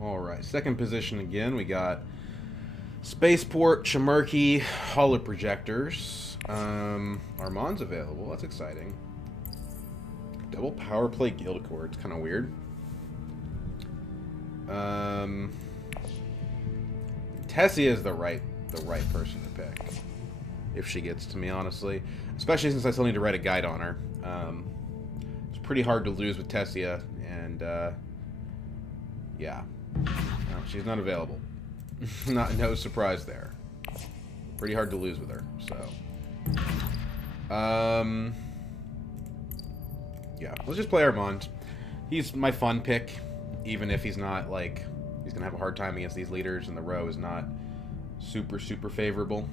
Alright, second position again. We got Spaceport, Chimerky, Holo Projectors. Armand's available. That's exciting. Double Power Play Gildacore. It's kind of weird. Tessia is the right person to pick. If she gets to me, honestly. Especially since I still need to write a guide on her. It's pretty hard to lose with Tessia, and, yeah. No, she's not available. No surprise there. Pretty hard to lose with her, so. Yeah, let's just play Armand. He's my fun pick, even if he's not, like, he's going to have a hard time against these leaders, and the row is not super favorable.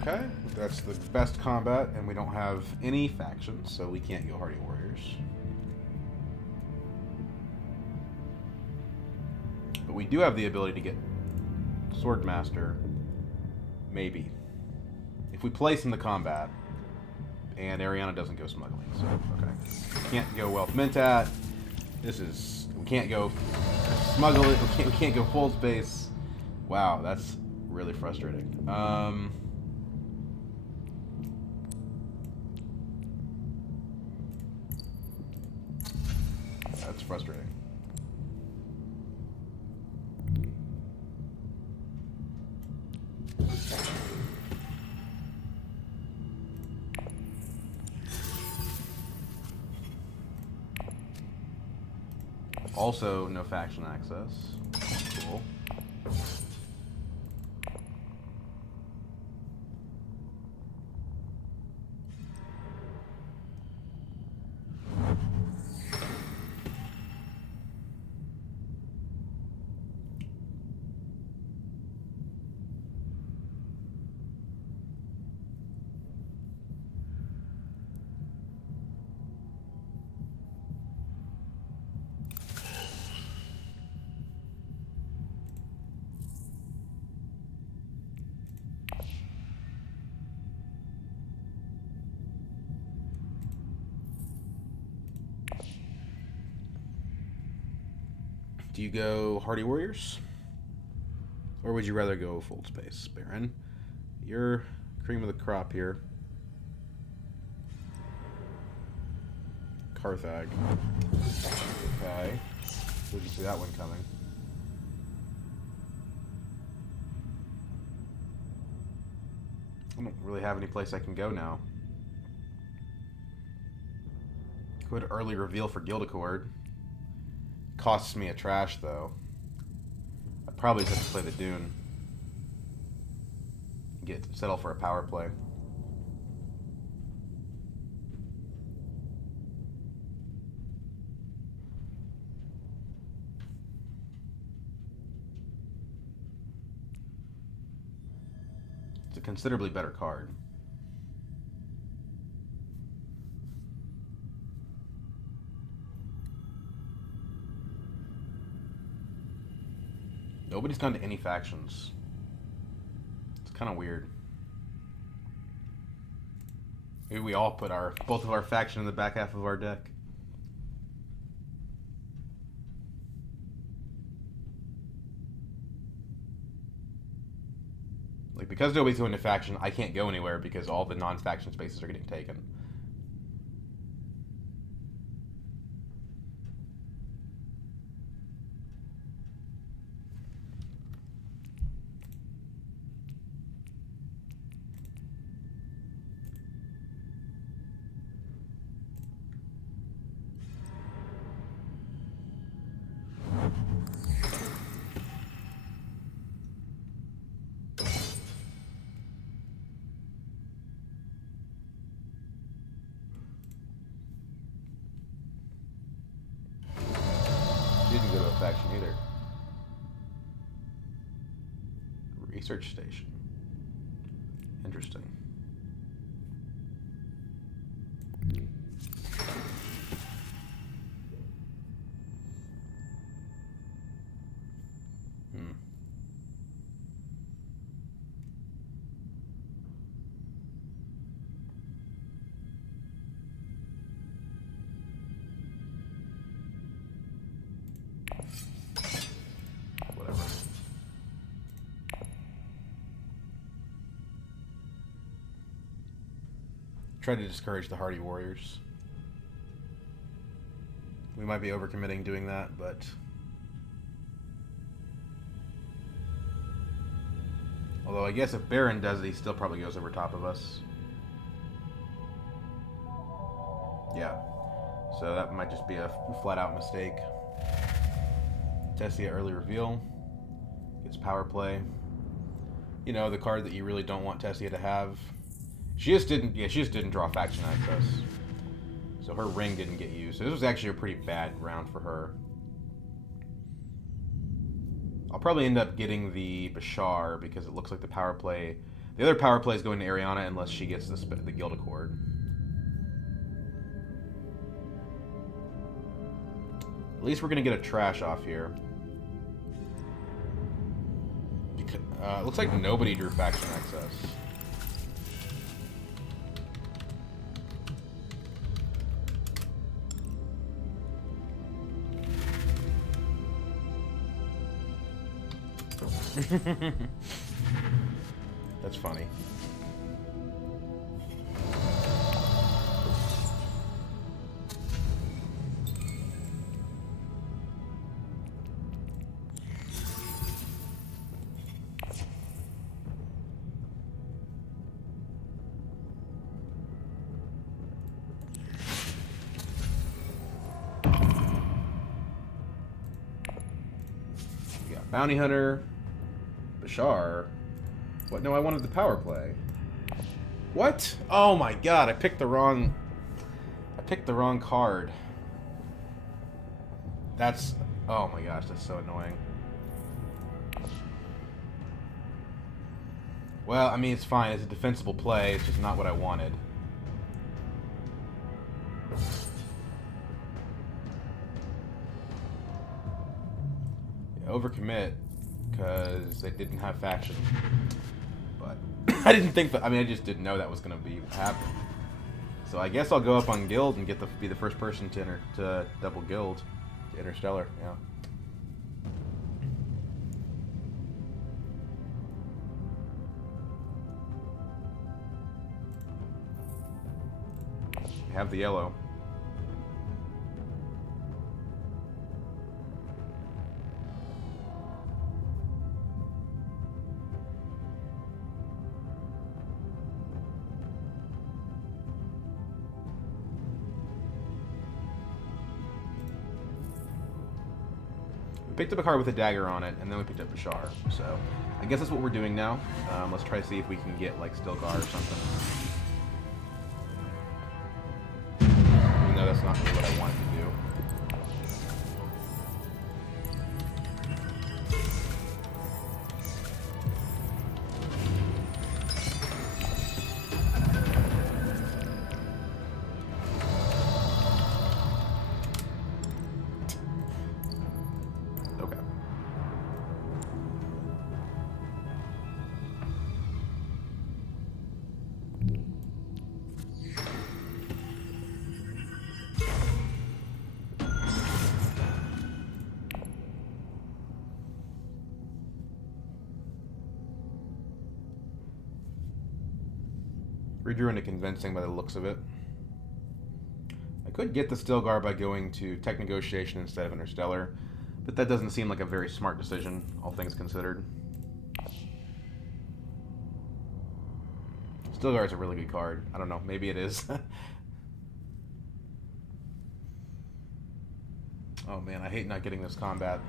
Okay, that's the best combat, and we don't have any factions, so we can't go Hardy Warriors. But we do have the ability to get Swordmaster, maybe. If we place in the combat, and Ariana doesn't go smuggling, so, okay. Can't go Wealth Mentat. We can't go smuggle it, we can't go full space. Wow, that's really frustrating. That's frustrating. Also, no faction access. Cool. Do you go Hardy Warriors? Or would you rather go full space, Baron? You're cream of the crop here. Carthag. Okay. Didn't see that one coming. I don't really have any place I can go now. Could early reveal for Gildacord. Costs me a trash, though. I probably just have to play the Dune. Settle for a power play. It's a considerably better card. Nobody's gone to any factions. It's kind of weird. Maybe we all put both of our faction in the back half of our deck. Like, because nobody's going to faction, I can't go anywhere because all the non-faction spaces are getting taken. She didn't go to a faction either. Research station. Interesting. Whatever. Try to discourage the hardy warriors. We might be overcommitting doing that, but although I guess if Baron does it, he still probably goes over top of us. Yeah. So that might just be a flat-out mistake. Tessia early reveal. Gets power play. You know, the card that you really don't want Tessia to have. She just didn't draw faction access. So her ring didn't get used. So this was actually a pretty bad round for her. I'll probably end up getting the Bashar because it looks like the power play... The other power play is going to Ariana unless she gets the Guild Accord. At least we're going to get a trash off here. It looks like nobody drew faction access. That's funny. We got Bounty Hunter. Bashar. What? No, I wanted the power play. What? Oh my god, I picked the wrong card. That's... Oh my gosh, that's so annoying. Well, I mean, it's fine. It's a defensible play. It's just not what I wanted. Yeah, overcommit. Because they didn't have faction. But I didn't think that... I mean, I just didn't know that was going to happen. So I guess I'll go up on Guild and be the first person to double Guild. To Interstellar, yeah. I have the yellow. Picked up a card with a dagger on it, and then we picked up Bashar. So, I guess that's what we're doing now. Let's try to see if we can get, like, Stilgar or something. Even though that's not really what I wanted to do. Redrew into convincing by the looks of it. I could get the Stilgar by going to Tech Negotiation instead of Interstellar, but that doesn't seem like a very smart decision, all things considered. Stilgar is a really good card. I don't know, maybe it is. Oh man, I hate not getting this combat.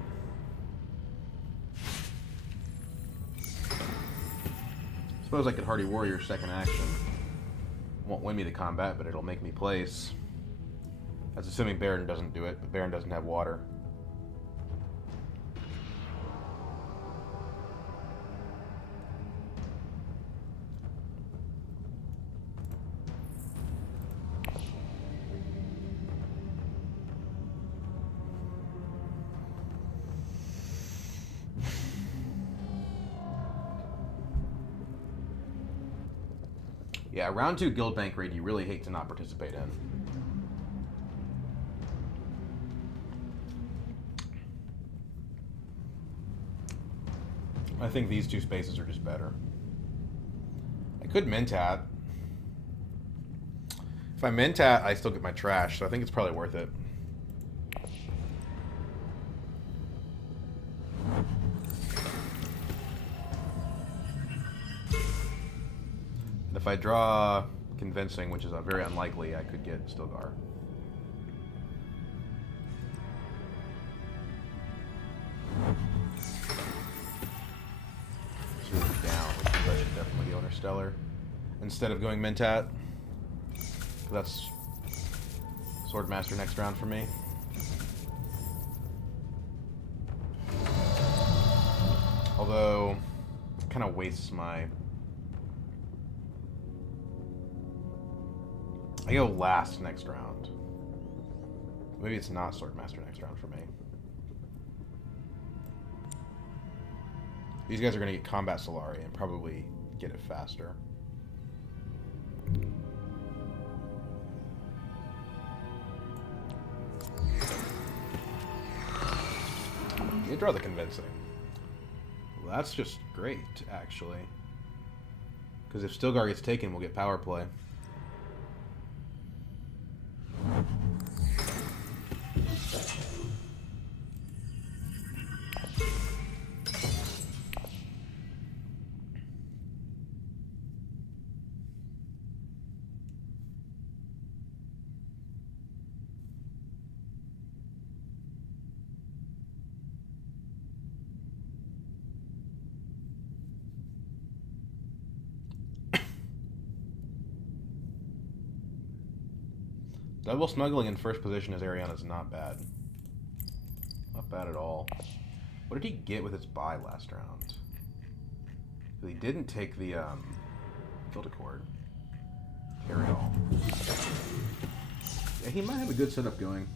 Suppose I could Hardy Warrior second action. Won't win me the combat, but it'll make me place. That's assuming Baron doesn't do it, but Baron doesn't have water. Yeah, round 2 Guild Bank raid you really hate to not participate in. I think these two spaces are just better. I could Mentat. If I Mentat, I still get my trash, so I think it's probably worth it. And if I draw Convincing, which is very unlikely, I could get Stilgar. Down, which means I should definitely go Interstellar instead of going Mentat. That's Swordmaster next round for me. Although, it kind of wastes my... I go last next round. Maybe it's not Swordmaster next round for me. These guys are going to get Combat Solari and probably get it faster. You draw the Convincing. Well, that's just great, actually. Because if Stilgar gets taken, we'll get power play. Double smuggling in first position as Ariana is not bad. Not bad at all. What did he get with his buy last round? He didn't take the filter cord. Carry all. Yeah, he might have a good setup going.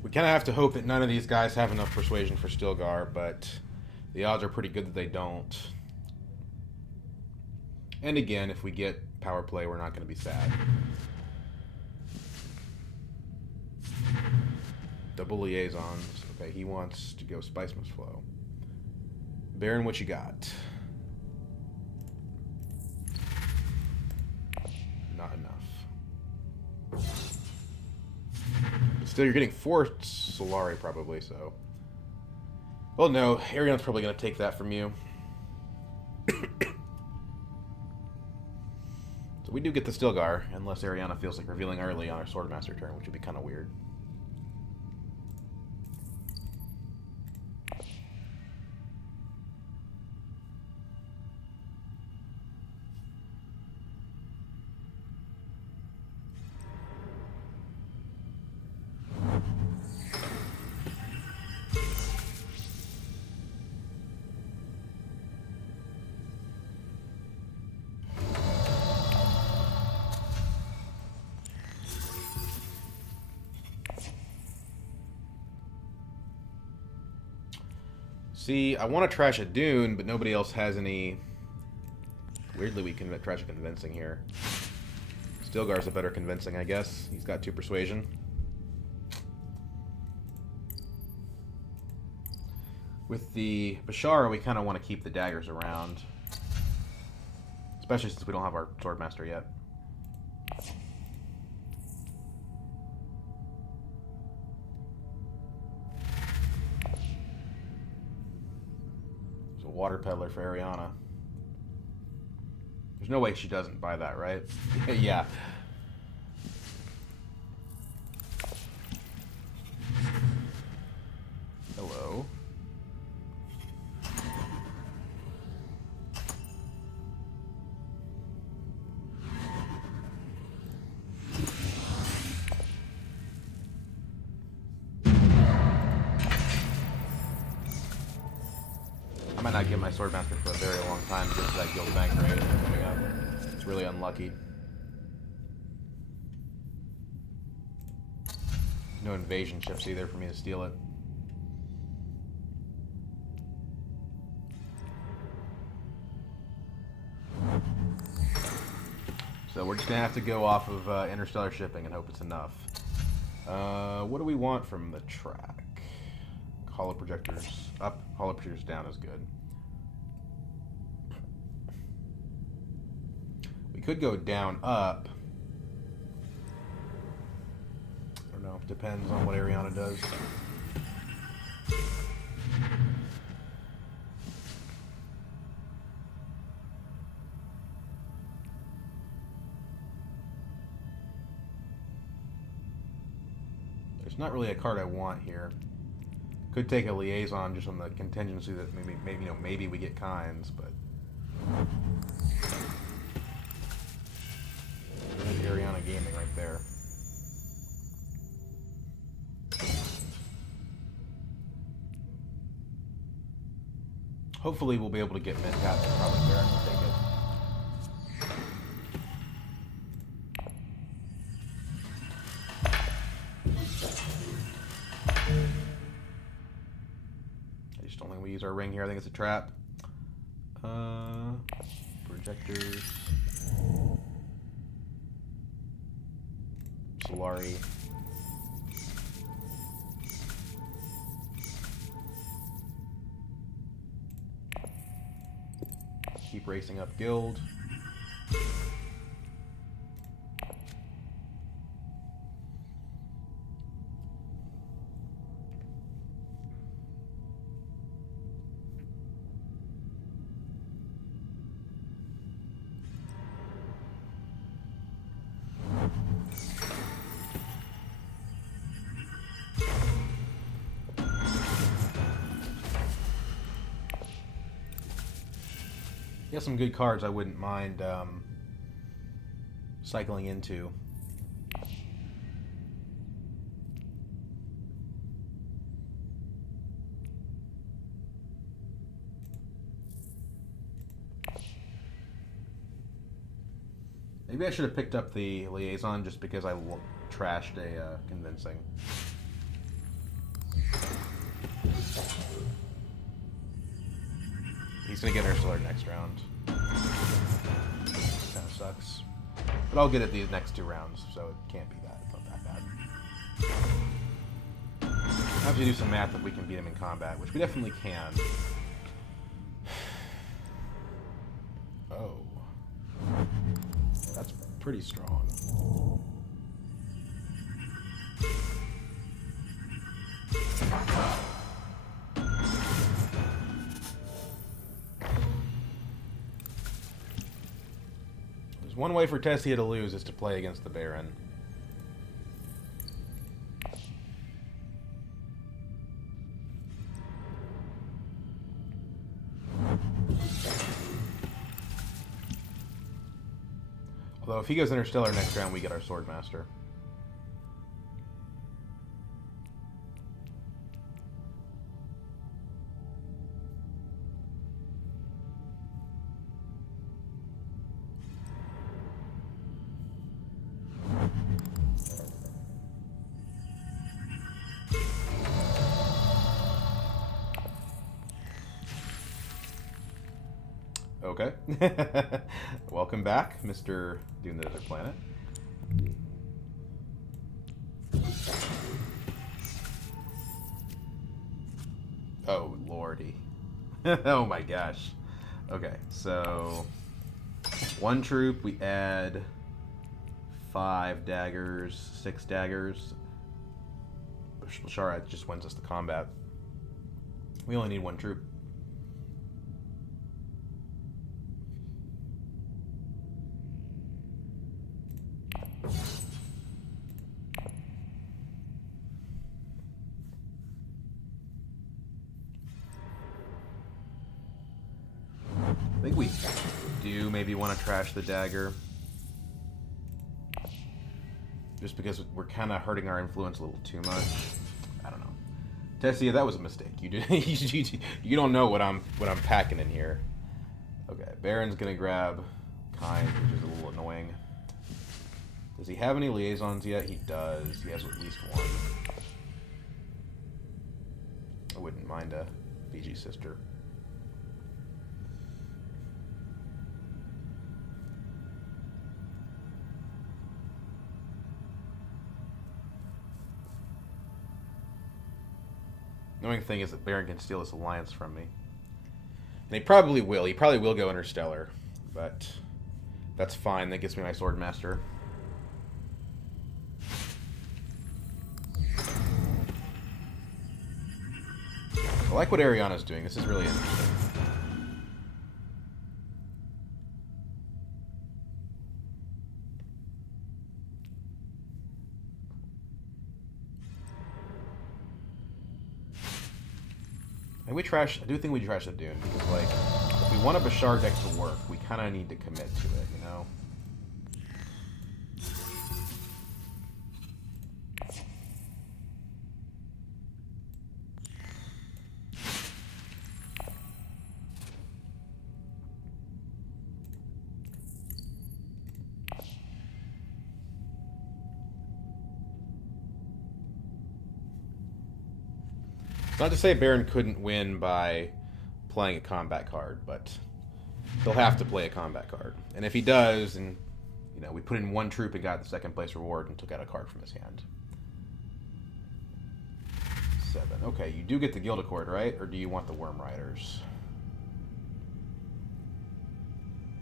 We kind of have to hope that none of these guys have enough persuasion for Stilgar, but the odds are pretty good that they don't. And again, if we get power play, we're not going to be sad. Double liaisons. Okay, he wants to go Spice Must Flow. Baron, what you got? Not enough. Still, you're getting 4 Solari probably, so... Well, no, Ariana's probably going to take that from you. So we do get the Stilgar, unless Ariana feels like revealing early on our Swordmaster turn, which would be kind of weird. See, I want to trash a Dune, but nobody else has any... Weirdly, we can trash a Convincing here. Stilgar's a better Convincing, I guess. He's got 2 Persuasion. With the Bashara, we kind of want to keep the daggers around. Especially since we don't have our Swordmaster yet. Water Peddler for Ariana. There's no way she doesn't buy that, right? Yeah. Hello. not get my Swordmaster for a very long time because of that Guild Bank raid coming up. It's really unlucky. No invasion ships either for me to steal it. So we're just going to have to go off of interstellar shipping and hope it's enough. What do we want from the track? Hollow projectors up, hollow projectors down is good. We could go down, up. I don't know, depends on what Ariana does. There's not really a card I want here. Could take a liaison just on the contingency that maybe we get Kinds, but there's Ariana Gaming right there. Hopefully we'll be able to get mid-cap and probably Garrett will take it. We use our ring here. I think it's a trap. Projectors. Solari. Keep racing up Guild. Got some good cards I wouldn't mind cycling into. Maybe I should have picked up the liaison just because I trashed a convincing. He's gonna get Ursula next round. Kind of sucks. But I'll get it these next 2 rounds, so it can't be that. It's not that bad. I have to do some math if we can beat him in combat, which we definitely can. Oh. That's pretty strong. One way for Tessia to lose is to play against the Baron. Although if he goes Interstellar next round, we get our Swordmaster. Okay. Welcome back, Mr. Dune the Desert Planet. Oh, lordy. Oh my gosh. Okay, so 1 troop, we add 5 daggers, 6 daggers. Shara just wins us the combat. We only need 1 troop. I think we do maybe want to trash the dagger. Just because we're kind of hurting our influence a little too much. I don't know. Tessia, that was a mistake. You did. You don't know what I'm packing in here. Okay, Baron's gonna grab Kind, which is a little annoying. Does he have any liaisons yet? He does. He has at least one. I wouldn't mind a Fiji sister. The annoying thing is that Baron can steal this alliance from me. And he probably will. He probably will go Interstellar. But that's fine. That gets me my Swordmaster. I like what Ariana's doing. This is really interesting. And I do think we trash the Dune, because, like, if we want a Bashar deck to work, we kind of need to commit to it, you know? Not to say Baron couldn't win by playing a combat card, but he'll have to play a combat card. And if he does, and you know, we put in one troop and got the second place reward and took out a card from his hand. 7. Okay, you do get the Guild Accord, right? Or do you want the Worm Riders?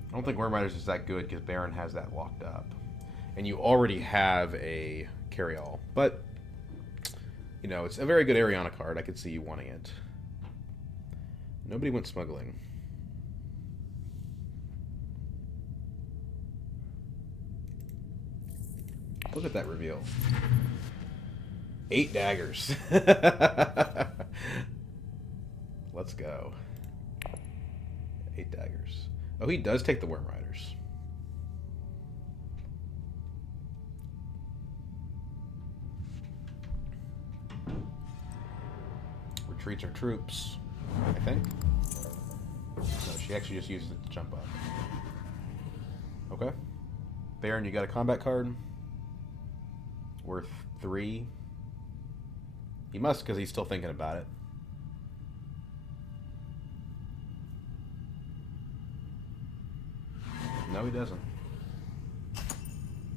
I don't think Worm Riders is that good because Baron has that locked up. And you already have a carry-all. But you know, it's a very good Ariana card. I could see you wanting it. Nobody went smuggling. Look at that reveal. 8 daggers. Let's go. 8 daggers. Oh, he does take the Worm Riders. Retreats her troops, I think. No, she actually just uses it to jump up. Okay. Baron, you got a combat card. Worth 3. He must, because he's still thinking about it. No, he doesn't.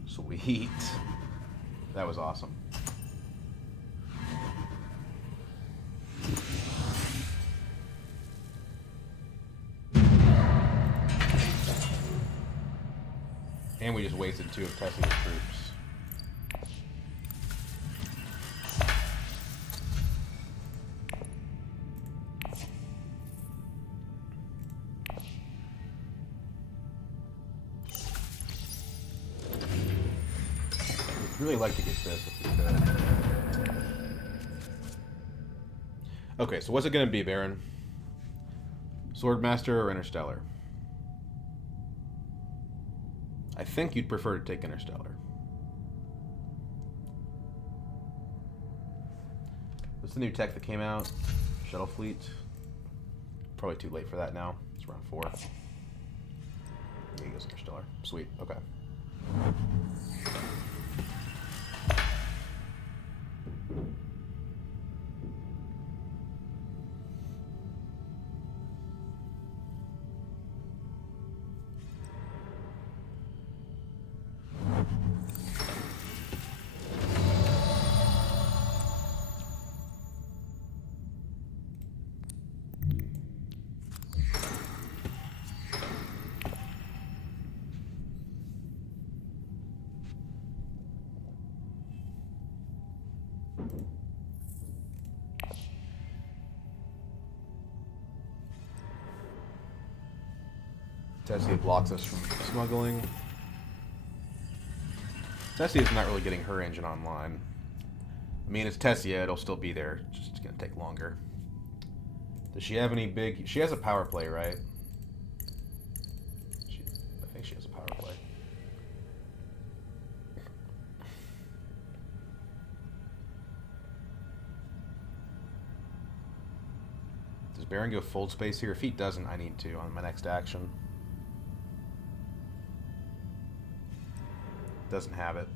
Sweet. That was awesome. And we just wasted 2 of Tessia's troops. I'd really like to get this if we could. Okay, so what's it going to be, Baron? Swordmaster or Interstellar? I think you'd prefer to take Interstellar. What's the new tech that came out? Shuttle Fleet. Probably too late for that now. It's around 4. Yeah, he goes Interstellar. Sweet. Okay. Tessia blocks us from smuggling. Tessia's not really getting her engine online. I mean, it's Tessia, it'll still be there. It's just gonna take longer. Does she have any big... She has a power play, right? I think she has a power play. Baron go fold space here? If he doesn't, I need to on my next action. Doesn't have it.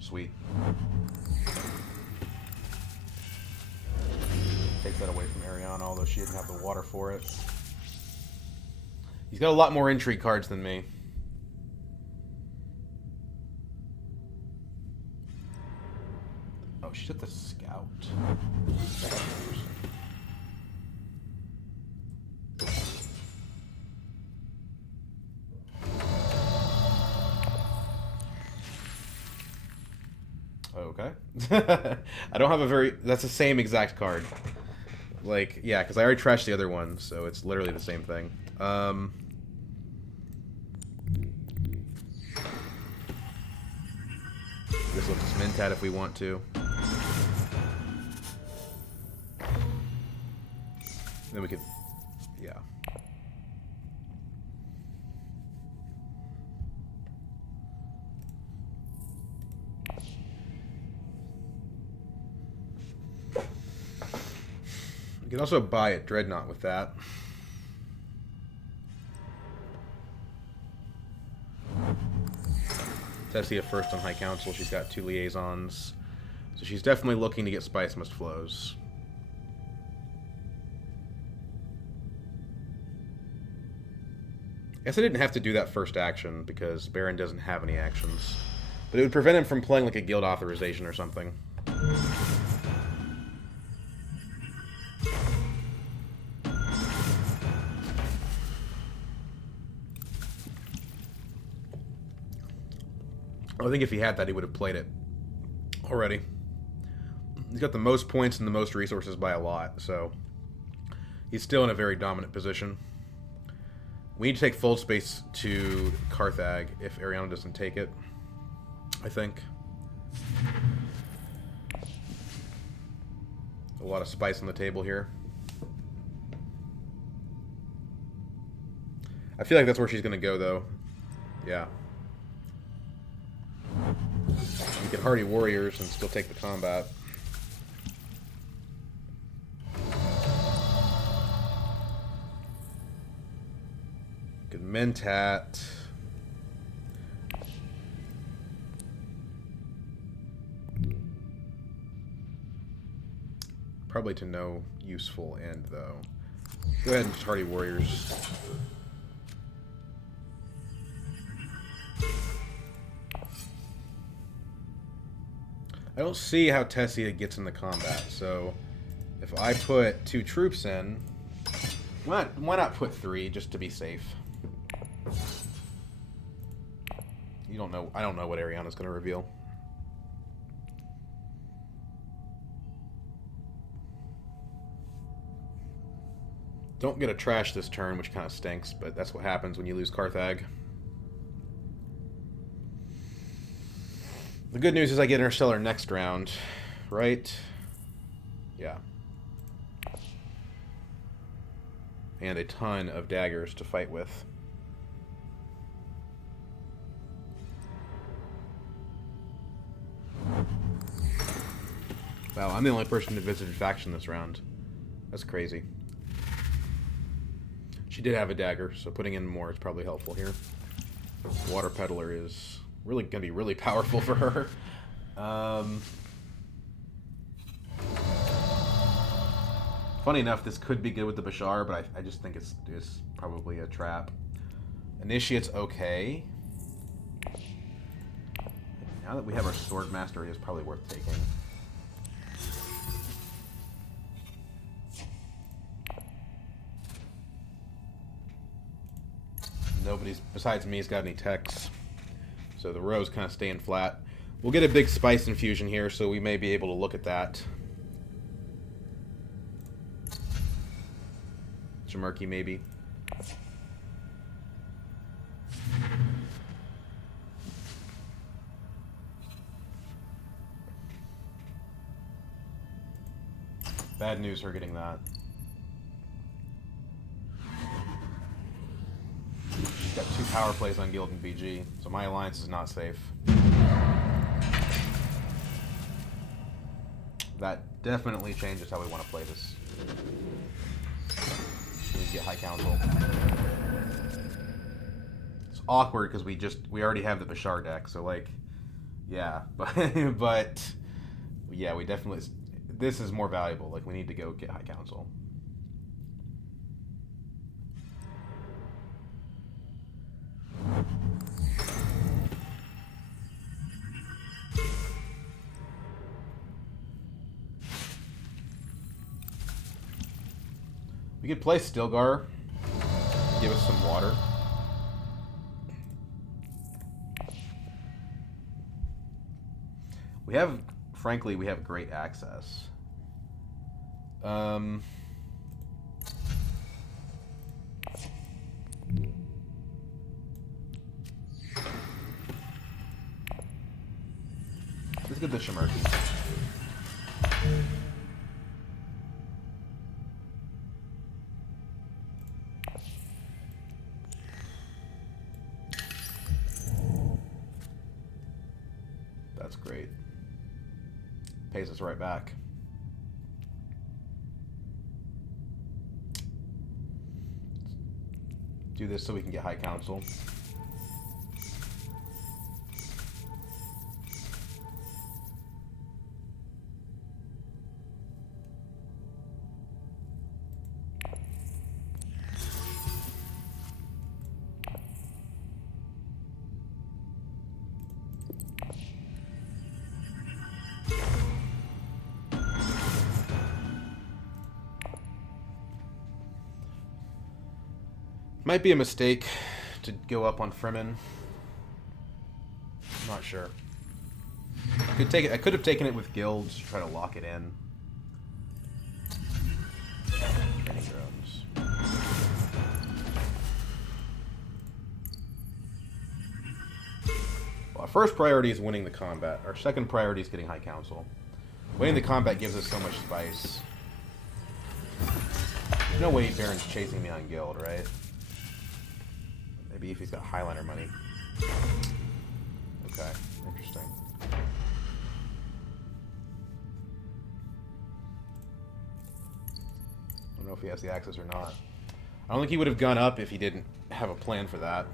Sweet. Takes that away from Ariana, although she didn't have the water for it. He's got a lot more intrigue cards than me. Oh, she's at the scout. Okay. I don't have a very... That's the same exact card. Like, yeah, because I already trashed the other one, so it's literally the same thing. This will just mint at if we want to. Then we could... Yeah. You can also buy it Dreadnought with that. Tessia first on High Council. She's got 2 liaisons. So she's definitely looking to get Spice Must Flows. I guess I didn't have to do that first action because Baron doesn't have any actions. But it would prevent him from playing like a guild authorization or something. I think if he had that, he would have played it already. He's got the most points and the most resources by a lot, so he's still in a very dominant position. We need to take full space to Carthag if Ariana doesn't take it, I think. A lot of spice on the table here. I feel like that's where she's going to go, though. Yeah. You can hardy warriors and still take the combat. Good Mentat. Probably to no useful end, though. Go ahead and just hardy warriors. I don't see how Tessia gets in the combat, so if I put 2 troops in, why not put 3 just to be safe? You don't know. I don't know what Ariana's going to reveal. Don't get a trash this turn, which kind of stinks, but that's what happens when you lose Carthag. The good news is I get Interstellar next round, right? Yeah. And a ton of daggers to fight with. Wow, I'm the only person that visited faction this round. That's crazy. She did have a dagger, so putting in more is probably helpful here. Water Peddler is really going to be really powerful for her. Funny enough, this could be good with the Bashar, but I just think it's probably a trap. Initiate's okay. Now that we have our Sword Master, it is probably worth taking. Nobody's, besides me, has got any techs. So the row's kind of staying flat. We'll get a big spice infusion here, so we may be able to look at that. Jamarki, maybe. Bad news, her getting that. She's got 2 power plays on Guild and BG, so my alliance is not safe. That definitely changes how we want to play this. We need to get High Council. It's awkward because we already have the Bashar deck, so like, yeah, but yeah, we definitely, this is more valuable. Like, we need to go get High Council. We could play Stilgar, give us some water. We have, frankly, we have great access. Let's get the Shimerki. That's great. Pays us right back. Do this so we can get High Council. Might be a mistake to go up on Fremen. I'm not sure. I could have taken it with guilds to try to lock it in. Training drones. Well, our first priority is winning the combat. Our second priority is getting High Council. Winning the combat gives us so much spice. There's no way Baron's chasing me on guild, right? Maybe if he's got Highliner money. Okay, interesting. I don't know if he has the access or not. I don't think he would have gone up if he didn't have a plan for that.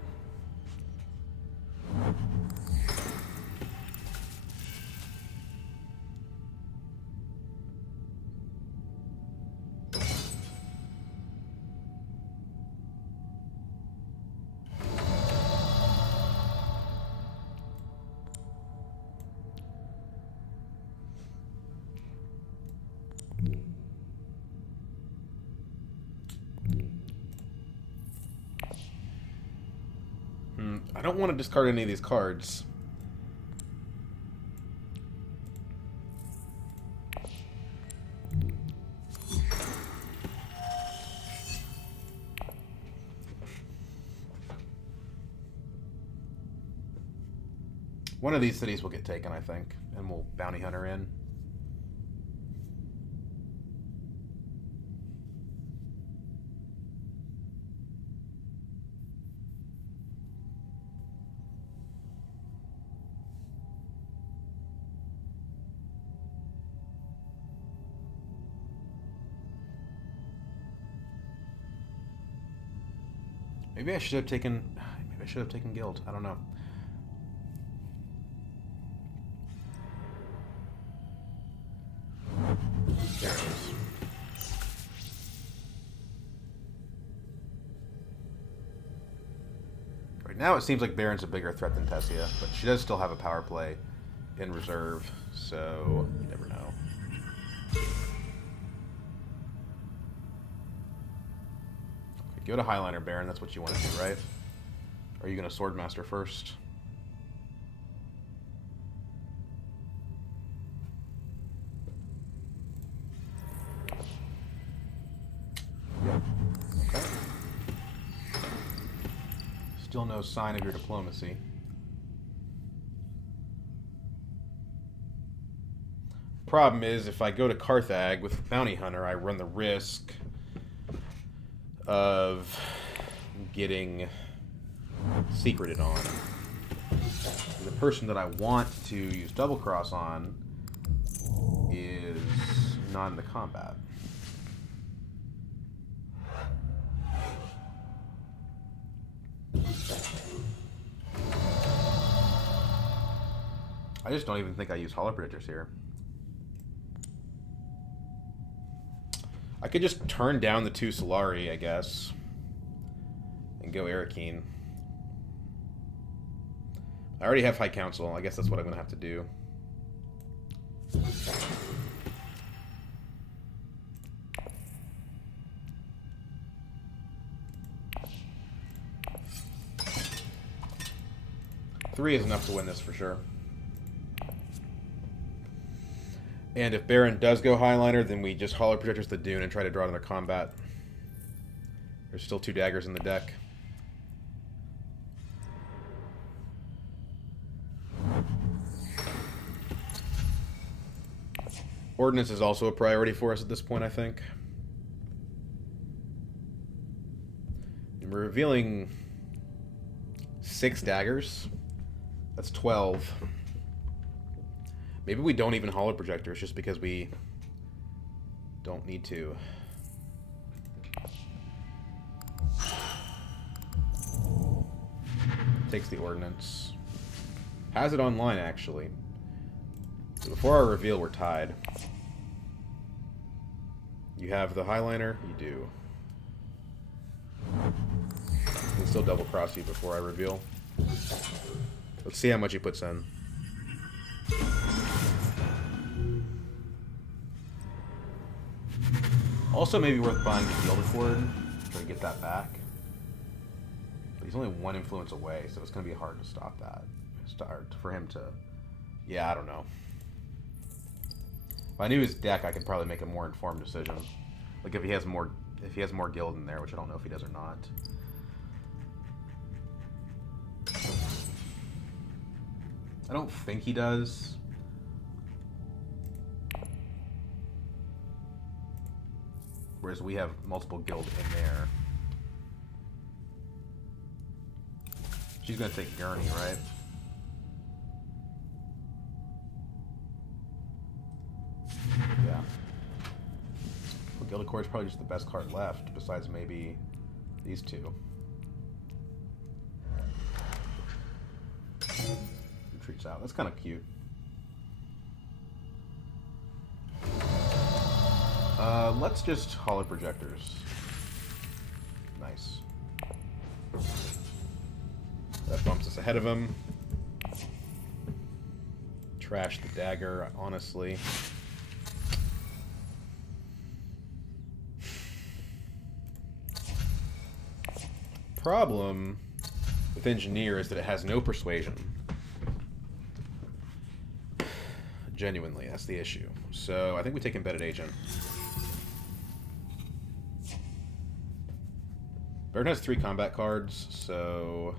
I don't want to discard any of these cards. One of these cities will get taken, I think, and we'll bounty hunter in. Maybe I should have taken. Maybe I should have taken guild. I don't know. There it is. Right now, it seems like Baron's a bigger threat than Tessia, but she does still have a power play in reserve, so you never know. Go to Highliner, Baron. That's what you want to do, right? Or are you going to Swordmaster first? Yep. Okay. Still no sign of your diplomacy. Problem is, if I go to Carthage with Bounty Hunter, I run the risk of getting secreted on. The person that I want to use Double Cross on is not in the combat. just don't even think I use Hollow Projectors here. I could just turn down the 2 Solari, I guess. And go Arakeen. I already have High Council. I guess that's what I'm going to have to do. Three is enough to win this for sure. And if Baron does go Highliner, then we just Hollow Projectors the Dune and try to draw another combat. There's still 2 daggers in the deck. Ordnance is also a priority for us at this point, I think. And we're revealing 6 daggers. That's 12. Maybe we don't even Hollow Projectors just because we don't need to. Takes the Ordnance. Has it online, actually. So before our reveal, we're tied. You have the Highliner? You do. I can still double cross you before I reveal. Let's see how much he puts in. Also, maybe worth buying the Gilded Cord. Try to get that back. But he's only 1 influence away, so it's going to be hard to stop that. For him to... Yeah, I don't know. If I knew his deck, I could probably make a more informed decision. Like if he has more guild in there, which I don't know if he does or not. I don't think he does. Whereas we have multiple guild in there. She's gonna take Gurney, right? Yeah. Well, Gilded Core is probably just the best card left, besides maybe these 2. Retreats out. That's kind of cute. Let's just Hollow Projectors. Nice. That bumps us ahead of him. Trash the dagger, honestly. Problem with Engineer is that it has no persuasion. Genuinely, that's the issue. So I think we take Embedded Agent. Baron has 3 combat cards, so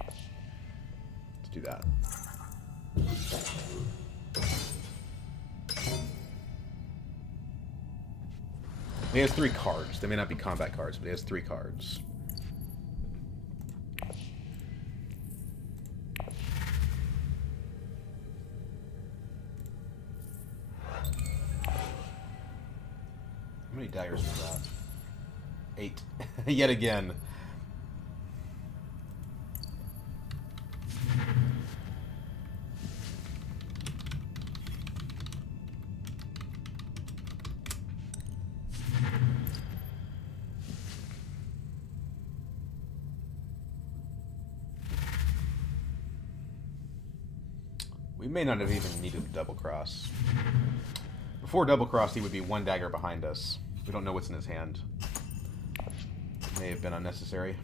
let's do that. He has 3 cards. They may not be combat cards, but he has 3 cards. How many daggers was that? 8. Yet again. We may not have even needed to double cross. Before double cross, he would be 1 dagger behind us. We don't know what's in his hand. It may have been unnecessary.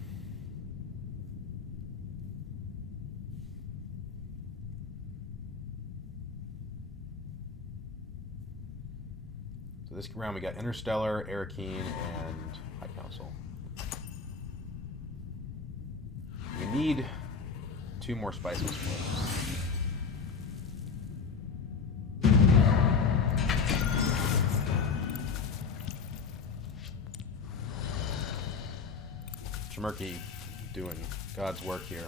So this round we got Interstellar, Arakeen, and High Council. We need 2 more Spiceless Flames. Murky doing God's work here.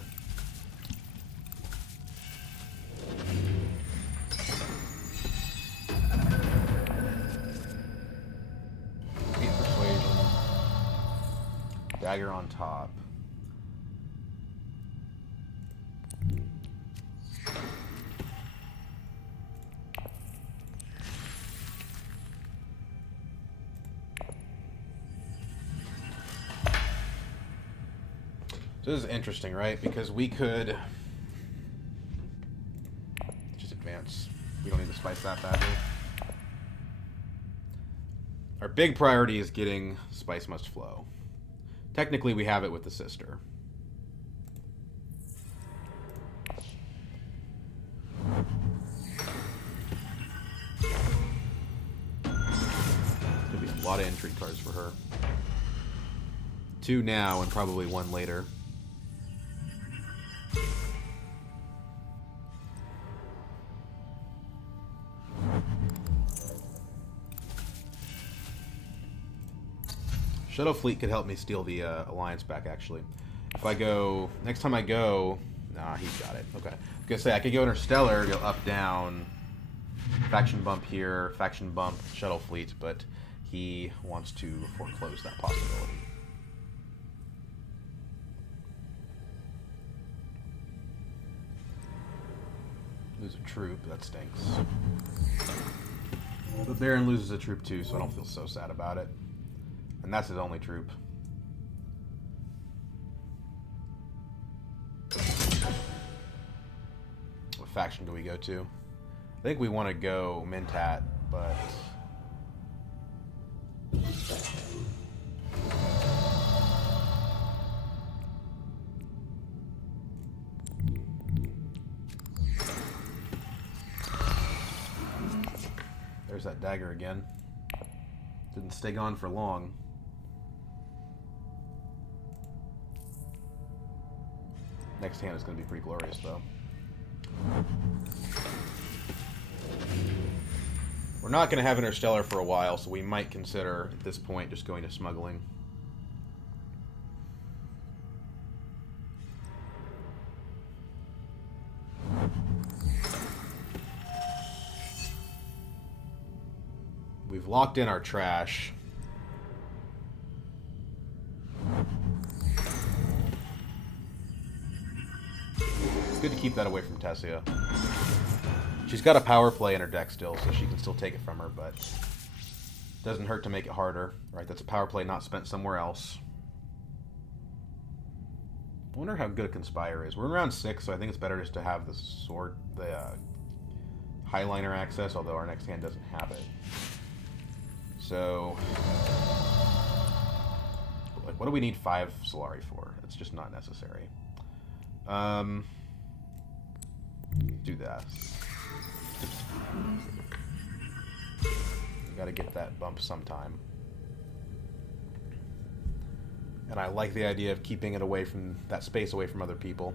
Eight persuasion. Dagger on top. So this is interesting, right? Because we could just advance. We don't need to spice that badly. Our big priority is getting Spice Must Flow. Technically, we have it with the sister. There's going to be a lot of intrigue cards for her. 2 now and probably 1 later. Shuttle Fleet could help me steal the Alliance back, actually. If I go... Next time I go... Nah, he's got it. Okay. I was going to say, I could go Interstellar, go up, down, faction bump here, faction bump, Shuttle Fleet, but he wants to foreclose that possibility. Lose a troop, that stinks. The Baron loses a troop too, so I don't feel so sad about it. And that's his only troop. What faction do we go to? I think we want to go Mentat, but... There's that dagger again. Didn't stay gone for long. Next hand is going to be pretty glorious, though. We're not going to have Interstellar for a while, so we might consider, at this point, just going to smuggling. We've locked in our trash. It's good to keep that away from Tessia. She's got a power play in her deck still, so she can still take it from her, but doesn't hurt to make it harder. Right? That's a power play not spent somewhere else. I wonder how good a Conspire is. We're in round 6, so I think it's better just to have the sword, the Highliner access, although our next hand doesn't have it. So, like, what do we need 5 Solari for? It's just not necessary. Do that. You gotta get that bump sometime. And I like the idea of keeping it away from that space, away from other people.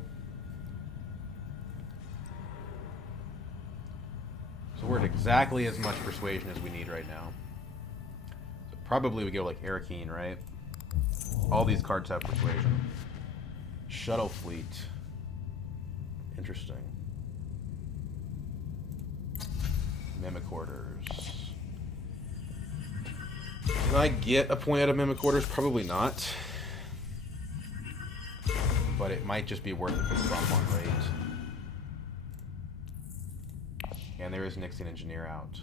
So we're at exactly as much persuasion as we need right now. So probably we go like Arakeen, right? All these cards have persuasion. Shuttle Fleet. Interesting. Mimic Orders. Can I get a point out of Mimic Orders? Probably not. But it might just be worth it for the bump on rate. And there is Nixian Engineer out.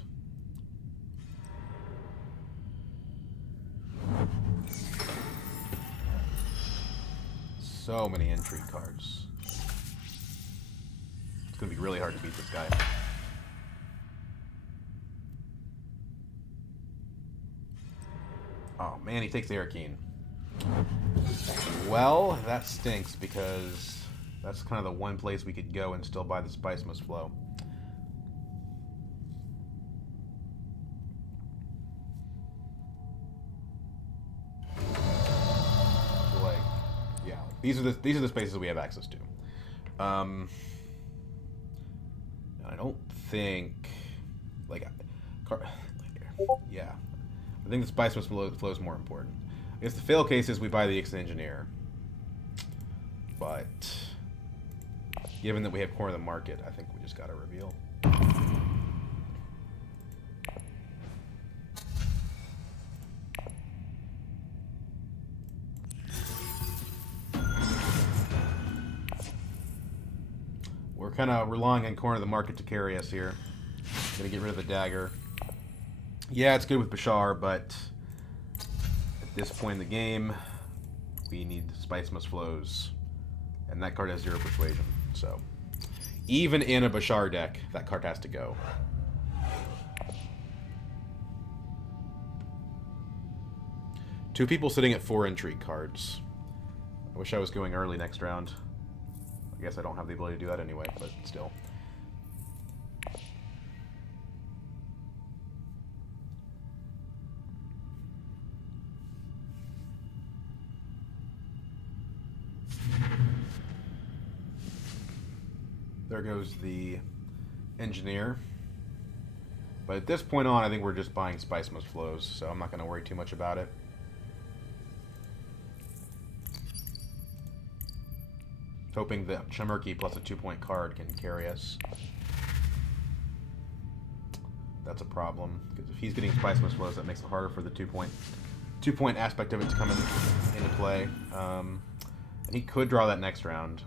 So many intrigue cards. It's going to be really hard to beat this guy. Oh man, he takes the Arakeen. Well, that stinks because that's kind of the one place we could go and still buy the Spice Must Flow. So like, yeah, these are the spaces we have access to. I don't think yeah. I think the Spice Must Flow is more important. I guess the fail case is we buy the Ixen Engineer. But given that we have corner of the market, I think we just gotta reveal. We're kind of relying on corner of the market to carry us here. Gonna get rid of the dagger. Yeah, it's good with Bashar, but at this point in the game, we need Spice Must Flows And that card has 0 persuasion, so... Even in a Bashar deck, that card has to go. Two people sitting at 4 intrigue cards. I wish I was going early next round. I guess I don't have the ability to do that anyway, but still. There goes the engineer. But at this point on, I think we're just buying Spice Must Flows, so I'm not going to worry too much about it. Hoping that Chimerki plus a 2-point card can carry us. That's a problem, because if he's getting Spice Must Flows, that makes it harder for the 2-point aspect of it to come into play. And he could draw that next round.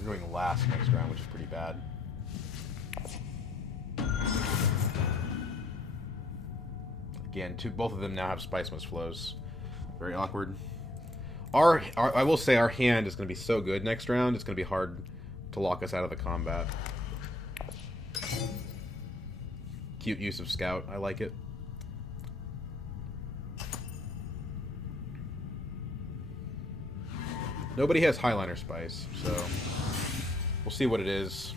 We're going last next round, which is pretty bad. Again, both of them now have Spice Must Flows. Very awkward. I will say our hand is going to be so good next round, it's going to be hard to lock us out of the combat. Cute use of Scout. I like it. Nobody has Highliner Spice, so we'll see what it is.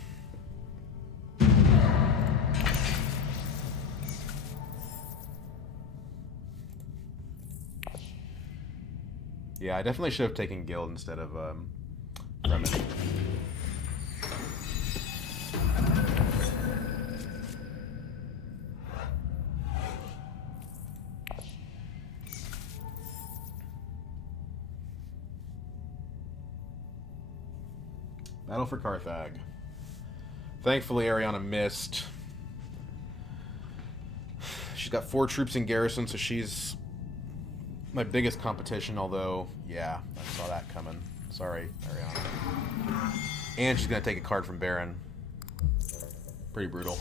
Yeah, I definitely should have taken Guild instead of Remedy. Battle for Carthag. Thankfully, Ariana missed. She's got 4 troops in garrison, so she's my biggest competition, although, yeah, I saw that coming. Sorry, Ariana. And she's going to take a card from Baron. Pretty brutal.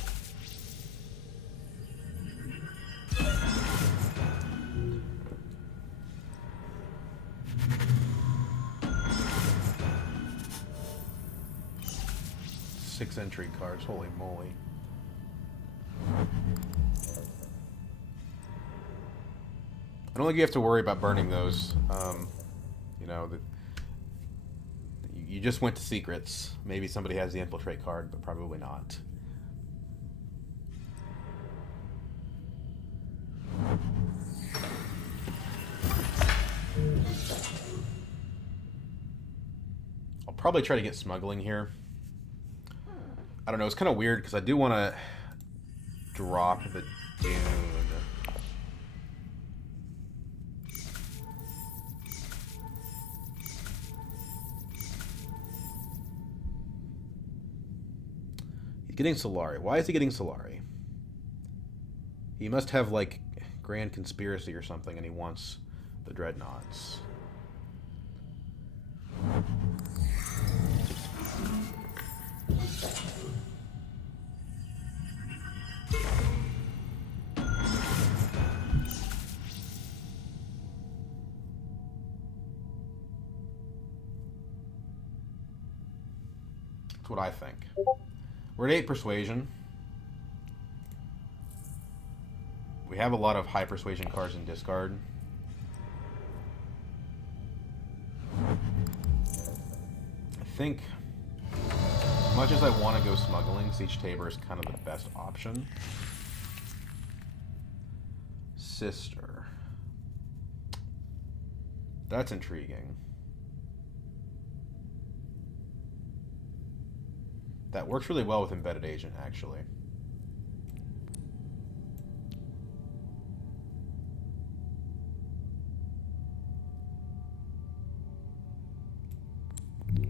Six intrigue cards, holy moly. I don't think you have to worry about burning those. You know, you just went to secrets. Maybe somebody has the infiltrate card, but probably not. I'll probably try to get smuggling here. I don't know, it's kind of weird because I do want to drop the Dune. He's getting Solari. Why is he getting Solari? He must have, like, Grand Conspiracy or something, and he wants the Dreadnoughts. That's what I think. We're at 8 persuasion. We have a lot of high persuasion cards in discard. I think, as much as I want to go smuggling, Siege Tabor is kind of the best option. Sister. That's intriguing. That works really well with Embedded Agent, actually. We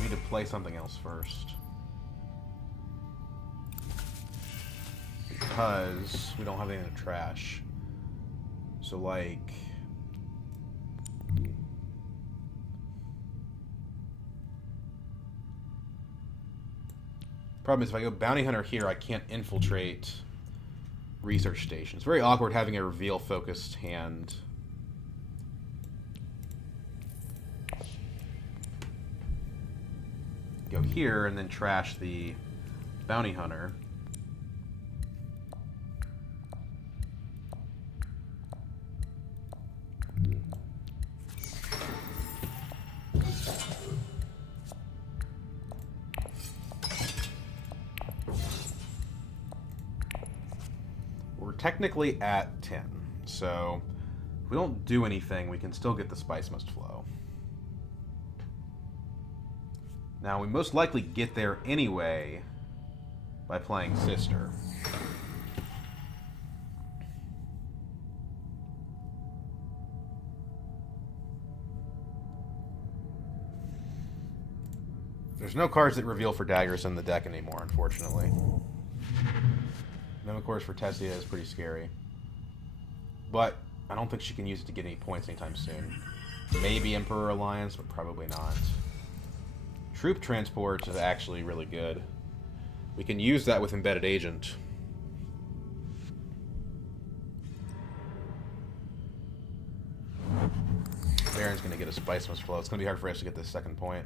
need to play something else first. Because we don't have anything to trash. So, like... Problem is, if I go Bounty Hunter here, I can't infiltrate Research Station. It's very awkward having a reveal-focused hand. Go here, and then trash the Bounty Hunter. We're technically at 10, so if we don't do anything, we can still get the Spice Must flow. Now, we most likely get there anyway by playing Sister. There's no cards that reveal for daggers in the deck anymore, unfortunately. Mimic Course for Tessia is pretty scary. But I don't think she can use it to get any points anytime soon. Maybe Emperor Alliance, but probably not. Troop Transport is actually really good. We can use that with Embedded Agent. Baron's going to get a Spice Must flow. It's going to be hard for us to get this second point.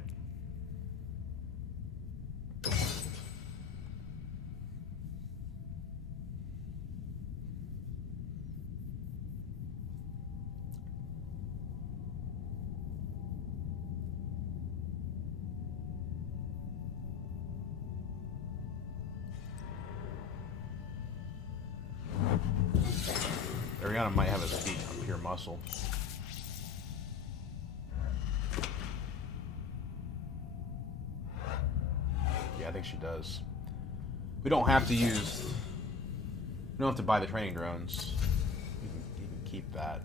Ariana might have a speed on pure muscle. Yeah, I think she does. We don't have to use... We don't have to buy the training drones. You can keep that.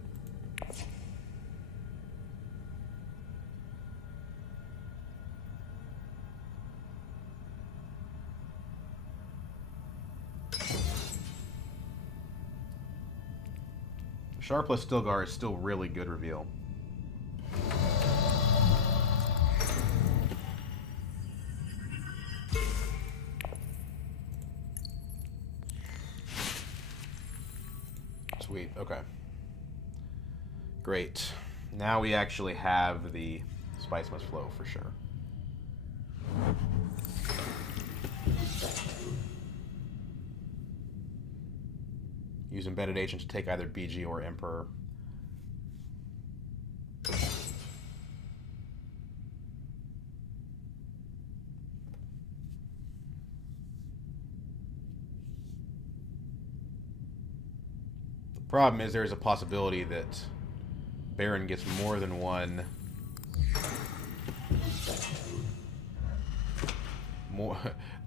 Sharpless Stilgar is still really good reveal. Sweet, okay. Great. Now we actually have the Spice Must flow for sure. Use Embedded Agent to take either BG or Emperor. The problem is there's a possibility that Baron gets more than one... the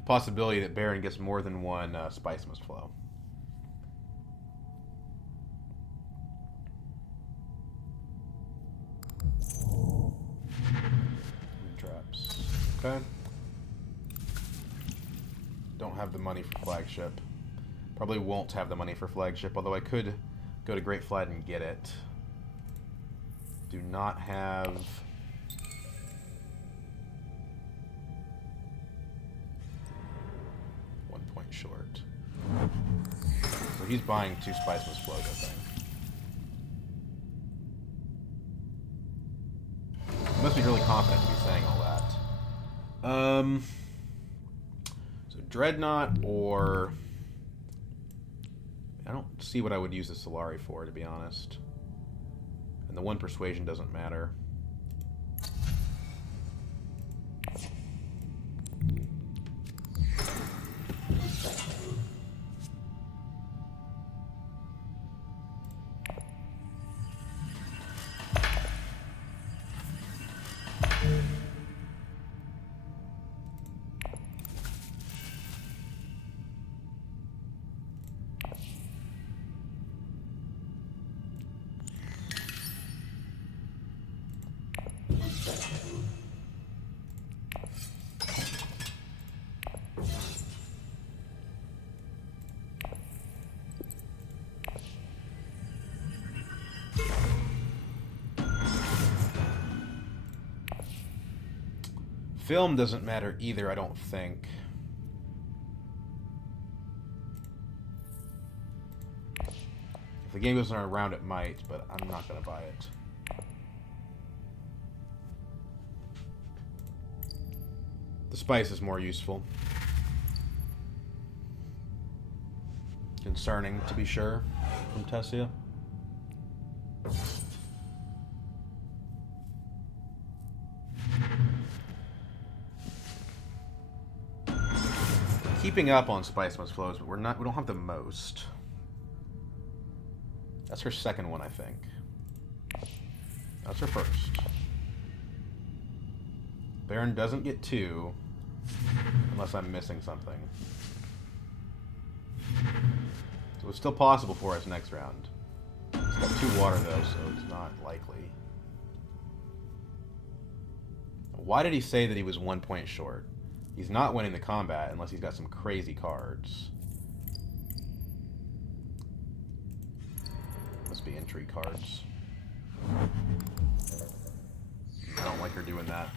possibility that Baron gets more than one Spice Must flow. Traps. Okay. Don't have the money for flagship. Probably won't have the money for flagship, although I could go to Great Flight and get it. Do not have... 1 point short. So he's buying 2 Spice Must flows, I think. He must be really confident to be saying all that. So Dreadnought or... I don't see what I would use the Solari for, to be honest. And the 1 Persuasion doesn't matter. Film doesn't matter either, I don't think. the game goes around, it might, but I'm not going to buy it. The spice is more useful. Concerning, to be sure, from Tessia. Keeping up on spice must flows, but we don't have the most. That's her second one, I think. That's her first. Baron doesn't get 2 unless I'm missing something. So it's still possible for us next round. It's got 2 water though, so it's not likely. Why did he say that he was 1 point short? He's not winning the combat unless he's got some crazy cards. Must be intrigue cards. I don't like her doing that.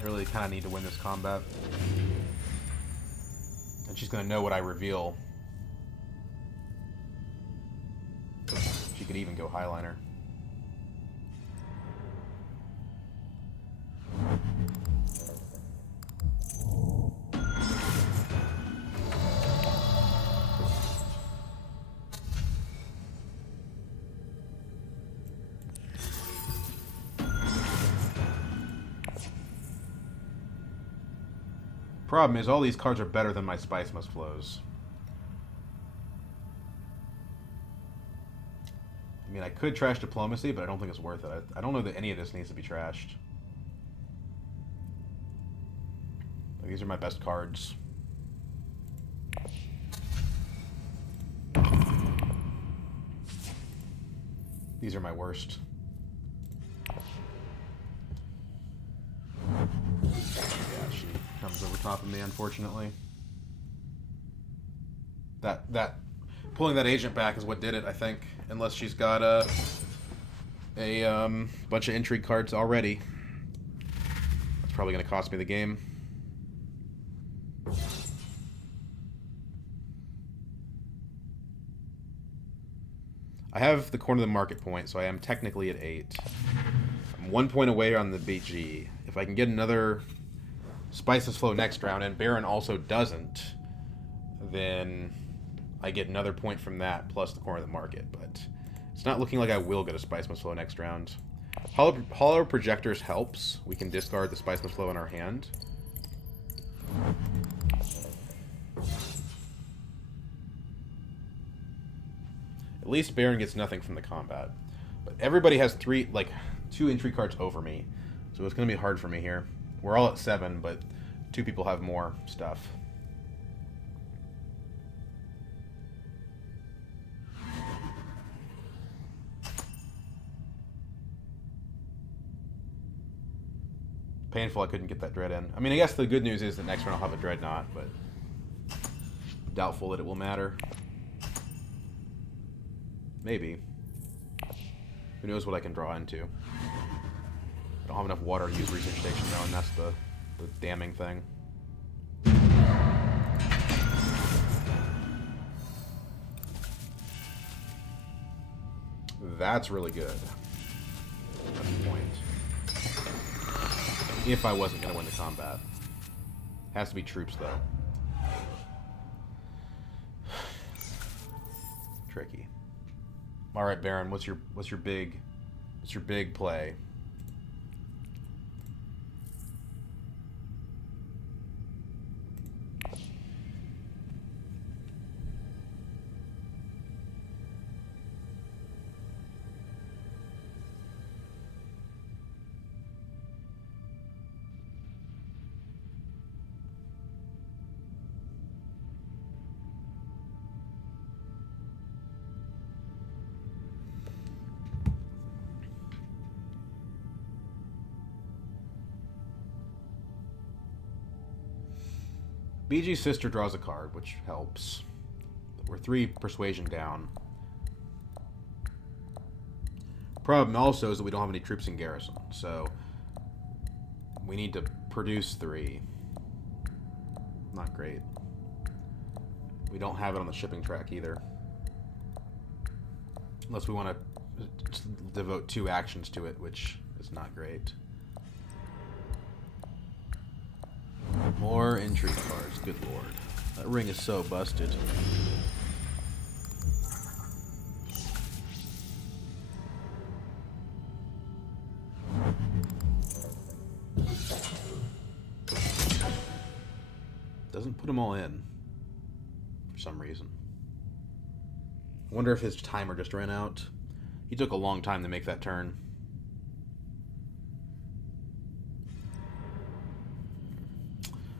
I really kind of need to win this combat. And she's going to know what I reveal. She could even go Highliner. Problem is, all these cards are better than my Spice Must Flows. I mean, I could trash Diplomacy, but I don't think it's worth it. I don't know that any of this needs to be trashed. Like, these are my best cards. These are my worst. Yeah, she comes over top of me, unfortunately. That pulling that agent back is what did it, I think. Unless she's got a bunch of intrigue cards already. That's probably going to cost me the game. I have the corner of the market point, so I am technically at 8. I'm 1 point away on the BG. If I can get another Spices Flow next round, and Baron also doesn't, then I get another point from that, plus the corner of the market. But it's not looking like I will get a Spice Must Flow next round. Hollow Projectors helps. We can discard the Spice Must Flow in our hand. At least Baron gets nothing from the combat. But everybody has 2 intrigue cards over me. So it's going to be hard for me here. We're all at 7, but 2 people have more stuff. Painful I couldn't get that Dread in. I mean, I guess the good news is that next round I'll have a Dreadnought, but doubtful that it will matter. Maybe. Who knows what I can draw into. I don't have enough water to use Research Station though, and that's the damning thing. That's really good. That's the point. If I wasn't going to win the combat. Has to be troops though. Tricky. All right, Baron, what's your big play? BG's sister draws a card, which helps. We're 3 persuasion down. Problem also is that we don't have any troops in garrison, so we need to produce 3. Not great. We don't have it on the shipping track either. Unless we want to devote 2 actions to it, which is not great. More intrigue cards. Good lord. That ring is so busted. Doesn't put them all in for some reason. I wonder if his timer just ran out. He took a long time to make that turn.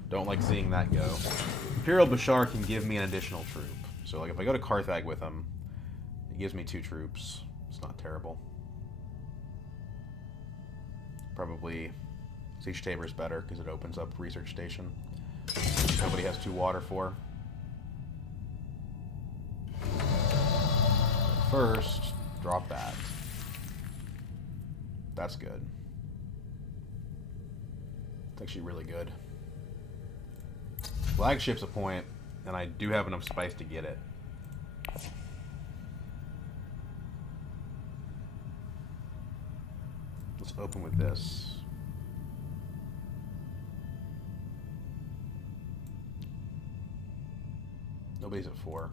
Don't like seeing that go. Imperial Bashar can give me an additional troop. So like if I go to Carthage with him, it gives me 2 troops. It's not terrible. Probably Siege Tabor is better because it opens up Research Station. Nobody has 2 water for. First, drop that. That's good. It's actually really good. Flagship's a point, and I do have enough spice to get it. Let's open with this. Nobody's at 4.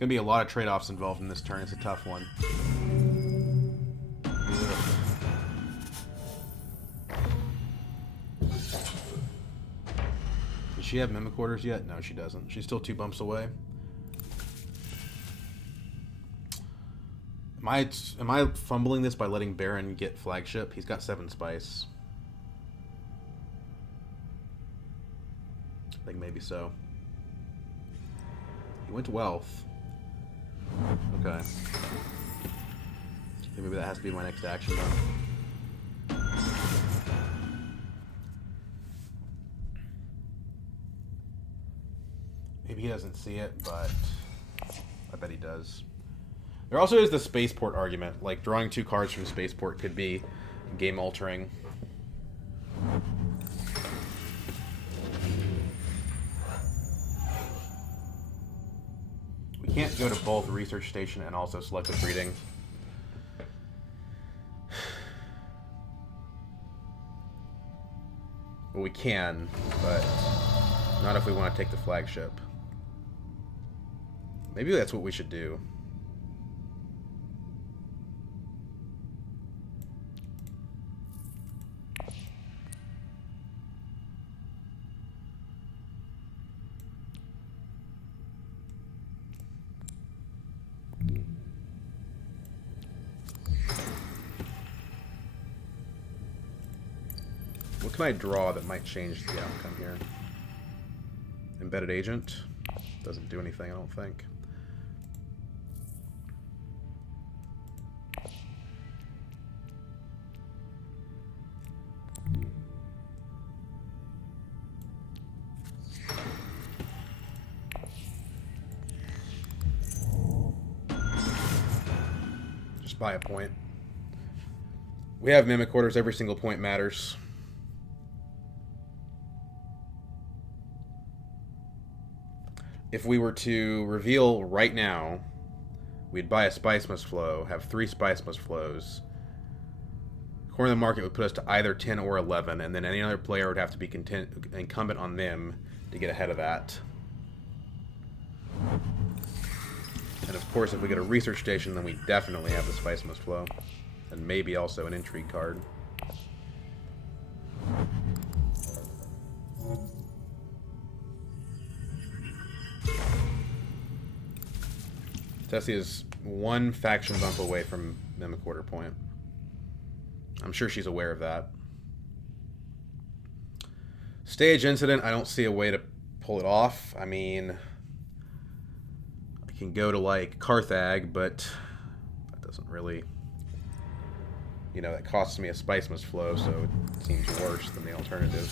Gonna be a lot of trade-offs involved in this turn. It's a tough one. Does she have mimic orders yet? No, she doesn't. She's still 2 bumps away. Am I fumbling this by letting Baron get flagship? He's got 7 spice. I think maybe so. He went to wealth. Okay. Maybe that has to be my next action then. Maybe he doesn't see it, but I bet he does. There also is the spaceport argument. Like, drawing 2 cards from spaceport could be game-altering. We can't go to both Research Station and also Selective Breeding. Well, we can, but not if we want to take the flagship. Maybe that's what we should do. What can I draw that might change the outcome here? Embedded Agent? Doesn't do anything, I don't think. Just buy a point. We have Mimic Orders, every single point matters. If we were to reveal right now, we'd buy a Spice Must Flow, have 3 Spice Must Flows. Corner of the market would put us to either 10 or 11, and then any other player would have to be incumbent on them to get ahead of that. And of course, if we get a Research Station, then we definitely have the Spice Must Flow. And maybe also an Intrigue card. Tessie is one faction bump away from Mimic Quarter Point. I'm sure she's aware of that. Stage Incident, I don't see a way to pull it off. I mean, I can go to, like, Carthag, but that doesn't really... You know, that costs me a Spice Must Flow, so it seems worse than the alternative.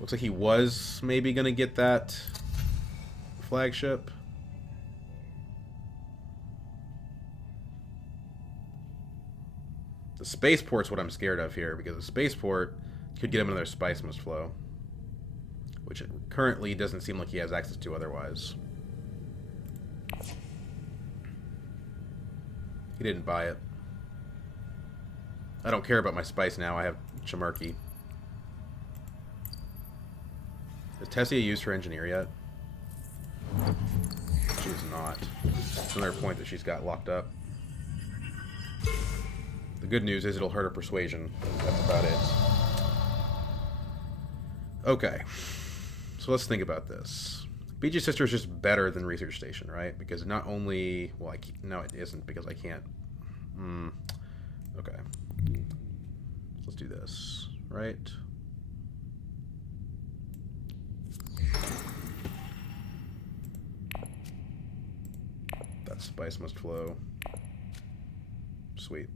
Looks like he was maybe going to get that flagship. The Spaceport's what I'm scared of here, because the Spaceport could get him another Spice Must Flow, which it currently doesn't seem like he has access to otherwise. He didn't buy it. I don't care about my spice now. I have Chimerky. Has Tessia used her engineer yet? She's not. It's another point that she's got locked up. The good news is it'll hurt her persuasion. That's about it. Okay. So let's think about this. BG Sister is just better than Research Station, right? Because not only... Well, no, it isn't, because I can't... Okay. Let's do this, right? That spice must flow. Sweet.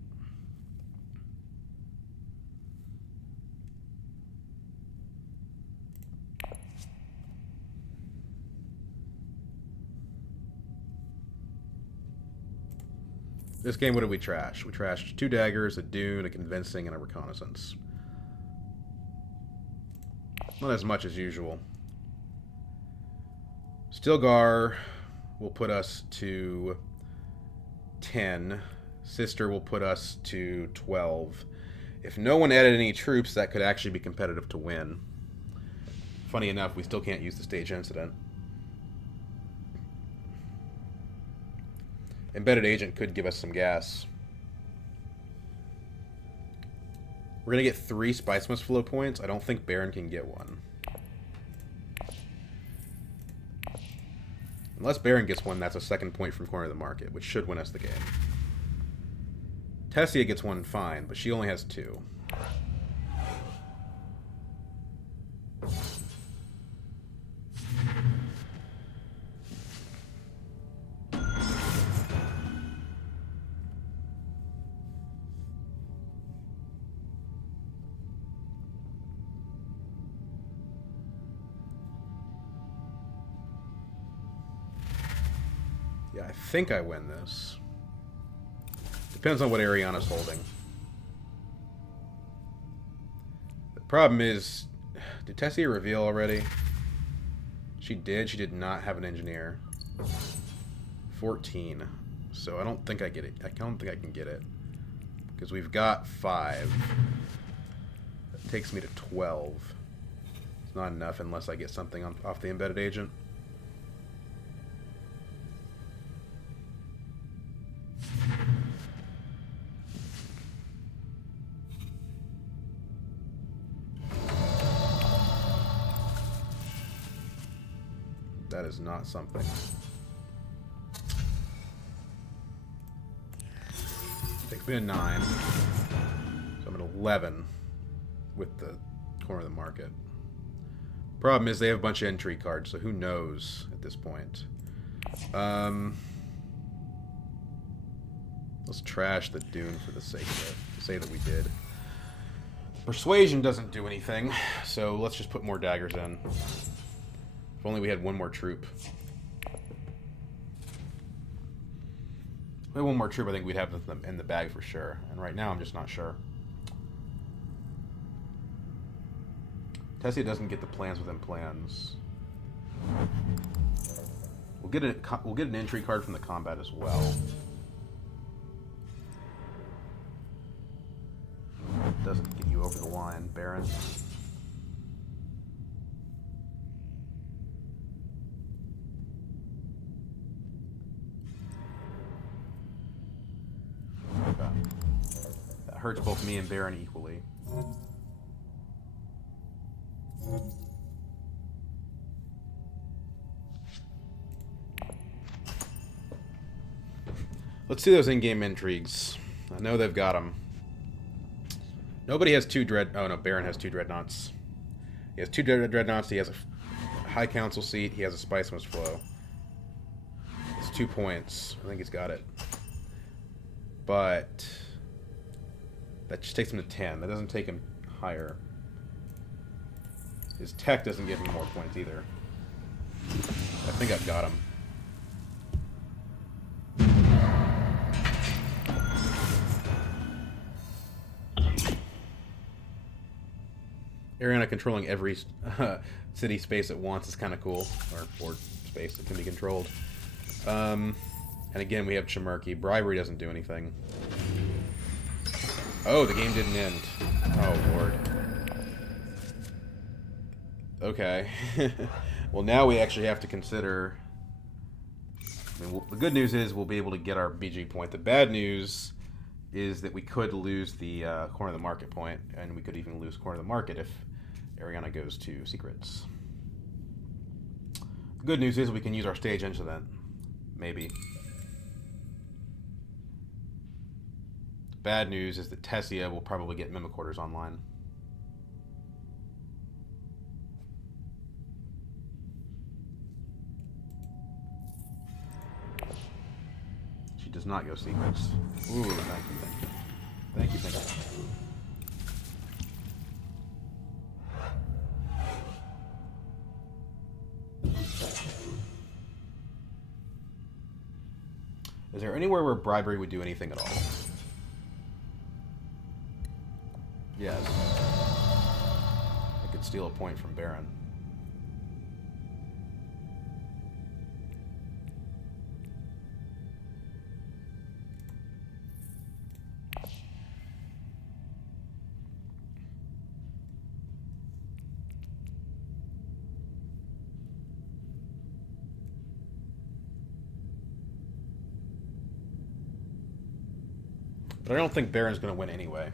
This game, what did we trash? We trashed 2 daggers, a dune, a convincing, and a reconnaissance. Not as much as usual. Stilgar will put us to 10. Sister will put us to 12. If no one added any troops, that could actually be competitive to win. Funny enough, we still can't use the stage incident. Embedded Agent could give us some gas. We're going to get 3 Spice Must Flow points. I don't think Baron can get one. Unless Baron gets one, that's a second point from Corner of the Market, which should win us the game. Tessia gets one fine, but she only has 2. Yeah, I think I win this. Depends on what Ariana's holding. The problem is, did Tessia reveal already? She did. She did not have an engineer. 14. So I don't think I get it. I don't think I can get it. Because we've got 5. That takes me to 12. It's not enough unless I get something off the Embedded Agent. That is not something. Takes me to 9. So I'm at 11 with the Corner of the Market. Problem is they have a bunch of entry cards, so who knows at this point. Let's trash the Dune for the sake of it. Say that we did. Persuasion doesn't do anything, so let's just put more daggers in. If only we had one more troop. If we had one more troop, I think we'd have them in the bag for sure. And right now, I'm just not sure. Tessia doesn't get the plans within plans. We'll get an entry card from the combat as well. Doesn't get you over the line, Baron. That hurts both me and Baron equally. Let's see those in-game intrigues. I know they've got them. Nobody has 2 dread... Oh, no, Baron has 2 dreadnoughts. He has 2 dreadnoughts. He has a High Council seat. He has a Spice Must Flow. It's 2 points. I think he's got it. But... that just takes him to 10. That doesn't take him higher. His tech doesn't give him more points either. I think I've got him. Ariana controlling every city space at once is kind of cool. Or board space that can be controlled. And again, we have Chimerky. Bribery doesn't do anything. Oh, the game didn't end. Oh, Lord. Okay. Well, now we actually have to consider... I mean, the good news is we'll be able to get our BG point. The bad news is that we could lose the corner of the market point, and we could even lose corner of the market if Ariana goes to secrets. The good news is we can use our stage incident. Maybe. Bad news is that Tessia will probably get Mimic Quarters online. She does not go secrets. Ooh, thank you, thank you. Thank you, thank you. Is there anywhere where bribery would do anything at all? Yes. I could steal a point from Baron. But I don't think Baron's going to win anyway.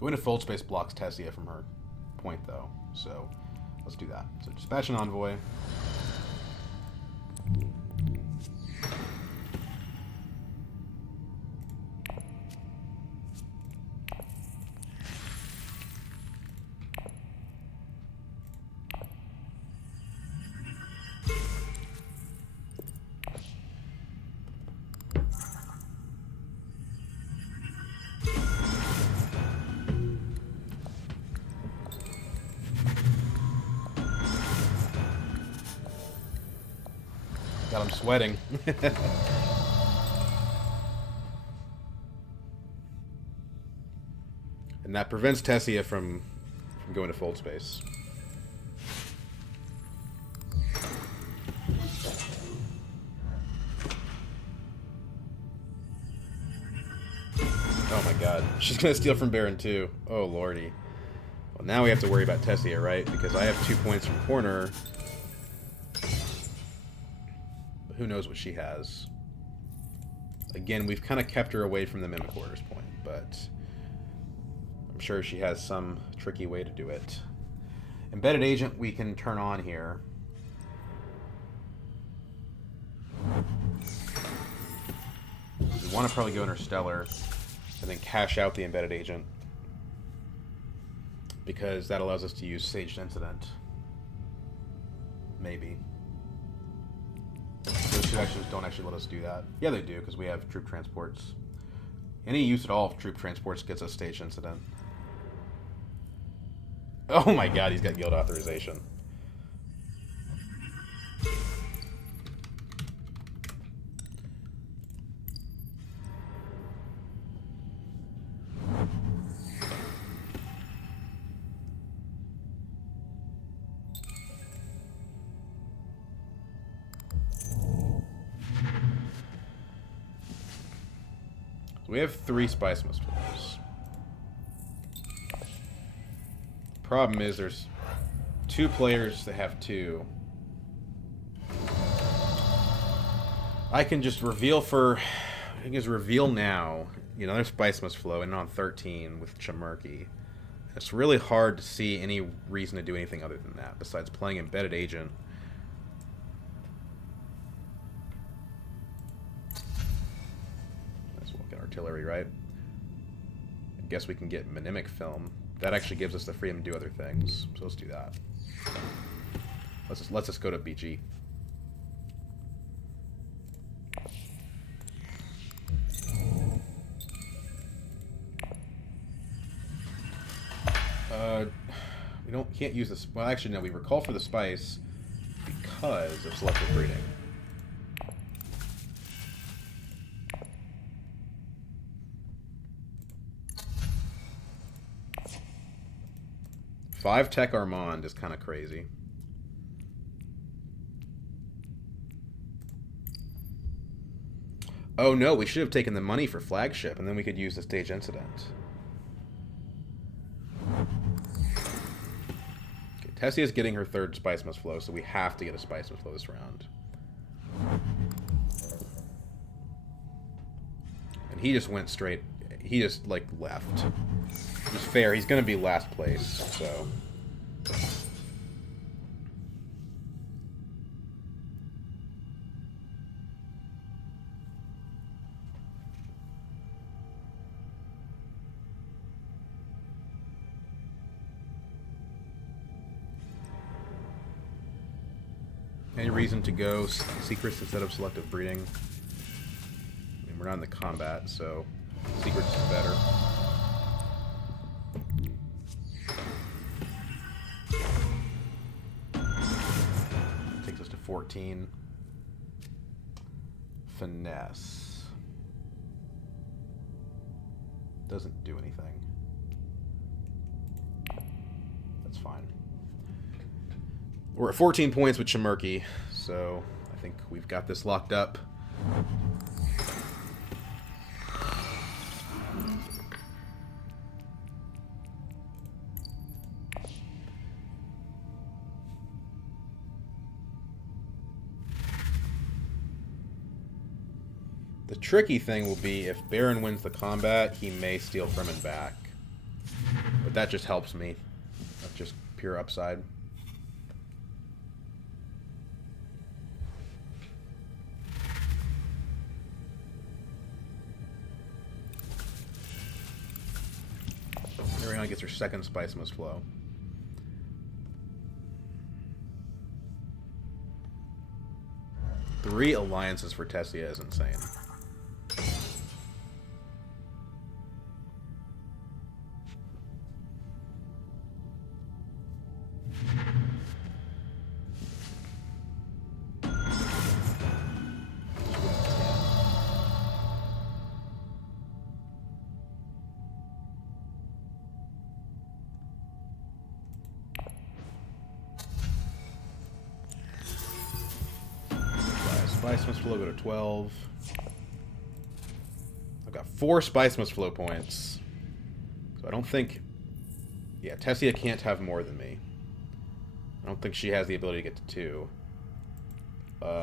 Going to Fold Space blocks Tessia from her point, though. So, let's do that. So, dispatch an envoy. God, I'm sweating. And that prevents Tessia from going to Fold Space. Oh my god. She's going to steal from Baron too. Oh lordy. Well, now we have to worry about Tessia, right? Because I have 2 points from corner. Who knows what she has. Again, we've kind of kept her away from the Mimic Quarters point, but I'm sure she has some tricky way to do it. Embedded Agent we can turn on here. We want to probably go Interstellar and then cash out the Embedded Agent, because that allows us to use Saged Incident. Maybe. Those 2 actions don't actually let us do that. Yeah, they do, because we have troop transports. Any use at all of troop transports gets us stage incident. Oh my god, he's got guild authorization. We have 3 Spice Must Flows. Problem is there's 2 players that have 2. I can just reveal now. You know, there's Spice Must Flow and on 13 with Chimerky. It's really hard to see any reason to do anything other than that, besides playing Embedded Agent. Let's look at Artillery, right? I guess we can get Mnemic Film. That actually gives us the freedom to do other things, so let's do that. Let's just go to BG. We can't use this. Well, actually, no. We recall for the spice because of selective breeding. Five Tech Armand is kind of crazy. Oh no, we should have taken the money for flagship, and then we could use the stage incident. Tessie is getting her third Spice Must Flow, so we have to get a Spice Must Flow this round. And he just went straight. He just, like, left. It's fair. He's going to be last place, so... Any reason to go secrets instead of selective breeding? I mean, we're not in the combat, so secrets is better. Takes us to 14. Finesse. Doesn't do anything. That's fine. We're at 14 points with Chimerky, so I think we've got this locked up. The tricky thing will be if Baron wins the combat, he may steal Fremen back. But that just helps me. That's just pure upside. Ariana gets her second Spice Must Flow. Three alliances for Tessia is insane. Spice Must Flow, go to 12. I've got 4 Spice Must Flow points. So I don't think... Yeah, Tessia can't have more than me. I don't think she has the ability to get to 2.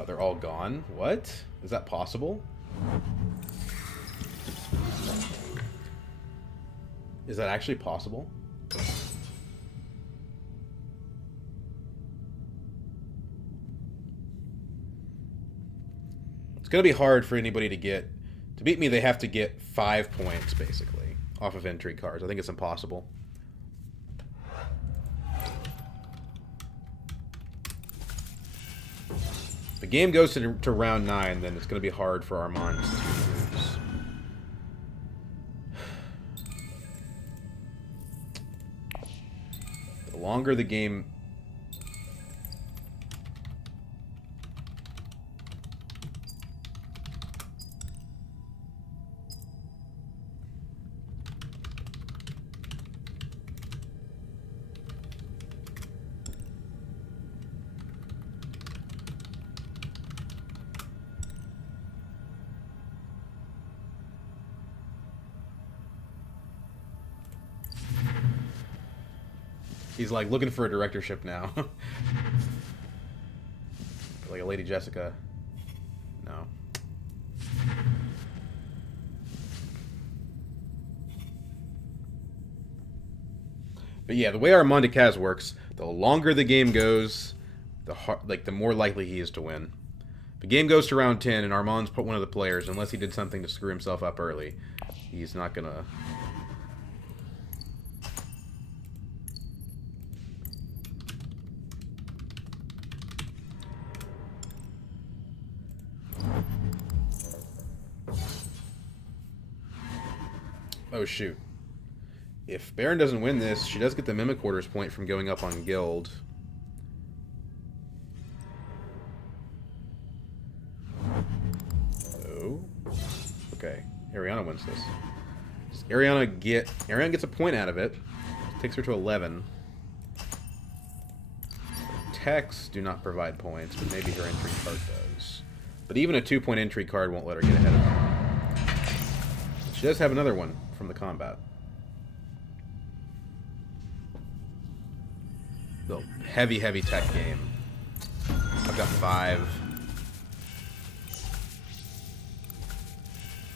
They're all gone? What? Is that possible? Is that actually possible? It's going to be hard for anybody to get... To beat me, they have to get 5 points, basically, off of intrigue cards. I think it's impossible. If the game goes to round 9, then it's going to be hard for Armand to lose. The longer the game... He's like looking for a directorship now. Like a Lady Jessica. No. But yeah, the way Armand Decaz works, the longer the game goes, the more likely he is to win. If the game goes to round 10 and Armand's put one of the players, unless he did something to screw himself up early, he's not gonna. Oh shoot. If Baron doesn't win this, she does get the Mimic Quarters point from going up on Guild. Oh. Okay. Ariana wins this. Does Ariana gets a point out of it. Takes her to 11. Techs do not provide points, but maybe her entry card does. But even a 2-point entry card won't let her get ahead of her. She does have another one from the combat. The heavy tech game. I've got 5.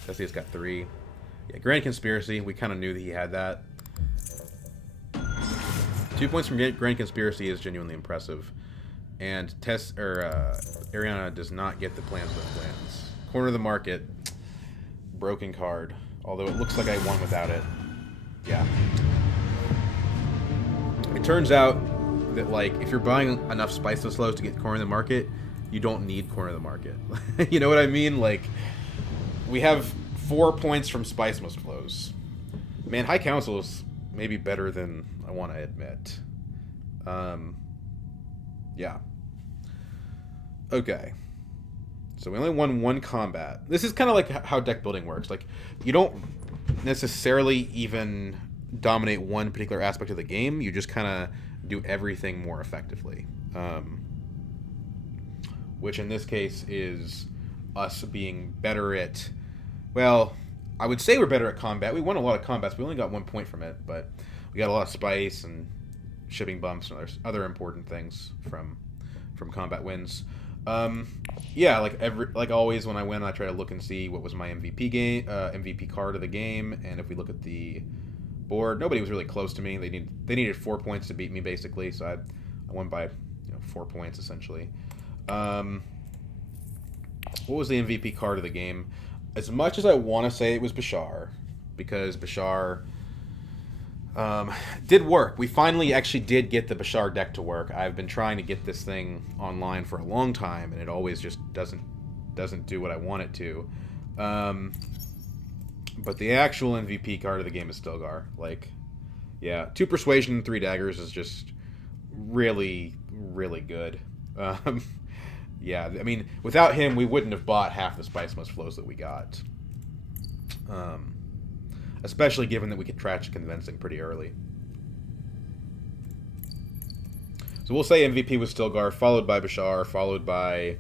Desi's got 3. Yeah, Grand Conspiracy. We kind of knew that he had that. 2 points from Grand Conspiracy is genuinely impressive. And Ariana does not get the plans with plans. Corner of the Market. Broken card. Although it looks like I won without it. Yeah. It turns out that, like, if you're buying enough Spiceless Flows to get Corner of the Market, you don't need Corner of the Market. You know what I mean? Like, we have 4 points from Spiceless Flows. Man, High Council is maybe better than I want to admit. Yeah. Okay. So we only won 1 combat. This is kind of like how deck building works. Like, you don't necessarily even dominate one particular aspect of the game. You just kind of do everything more effectively. Which in this case is us being better at... Well, I would say we're better at combat. We won a lot of combats. We only got 1 point from it, but we got a lot of spice and shipping bumps and other important things from combat wins. Yeah, like always when I win, I try to look and see what was my MVP card of the game, and if we look at the board, nobody was really close to me. They needed 4 points to beat me basically, so I won by 4 points essentially. What was the MVP card of the game? As much as I want to say it was Bashar, because Bashar did work. We finally actually did get the Bashar deck to work. I've been trying to get this thing online for a long time, and it always just doesn't do what I want it to. But the actual MVP card of the game is Stilgar. Like, yeah, 2 Persuasion, 3 Daggers is just really, really good. Yeah, I mean, without him, we wouldn't have bought half the Spiceless Flows that we got. Especially given that we could trash Convincing pretty early. So we'll say MVP was Stilgar, followed by Bashar, followed by,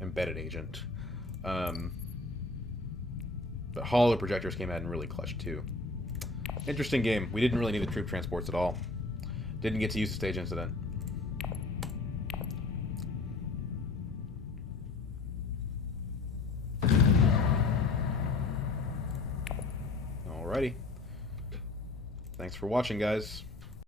Embedded Agent. But Hollow Projectors came out and really clutched too. Interesting game. We didn't really need the troop transports at all. Didn't get to use the stage incident. Alrighty. Thanks for watching, guys.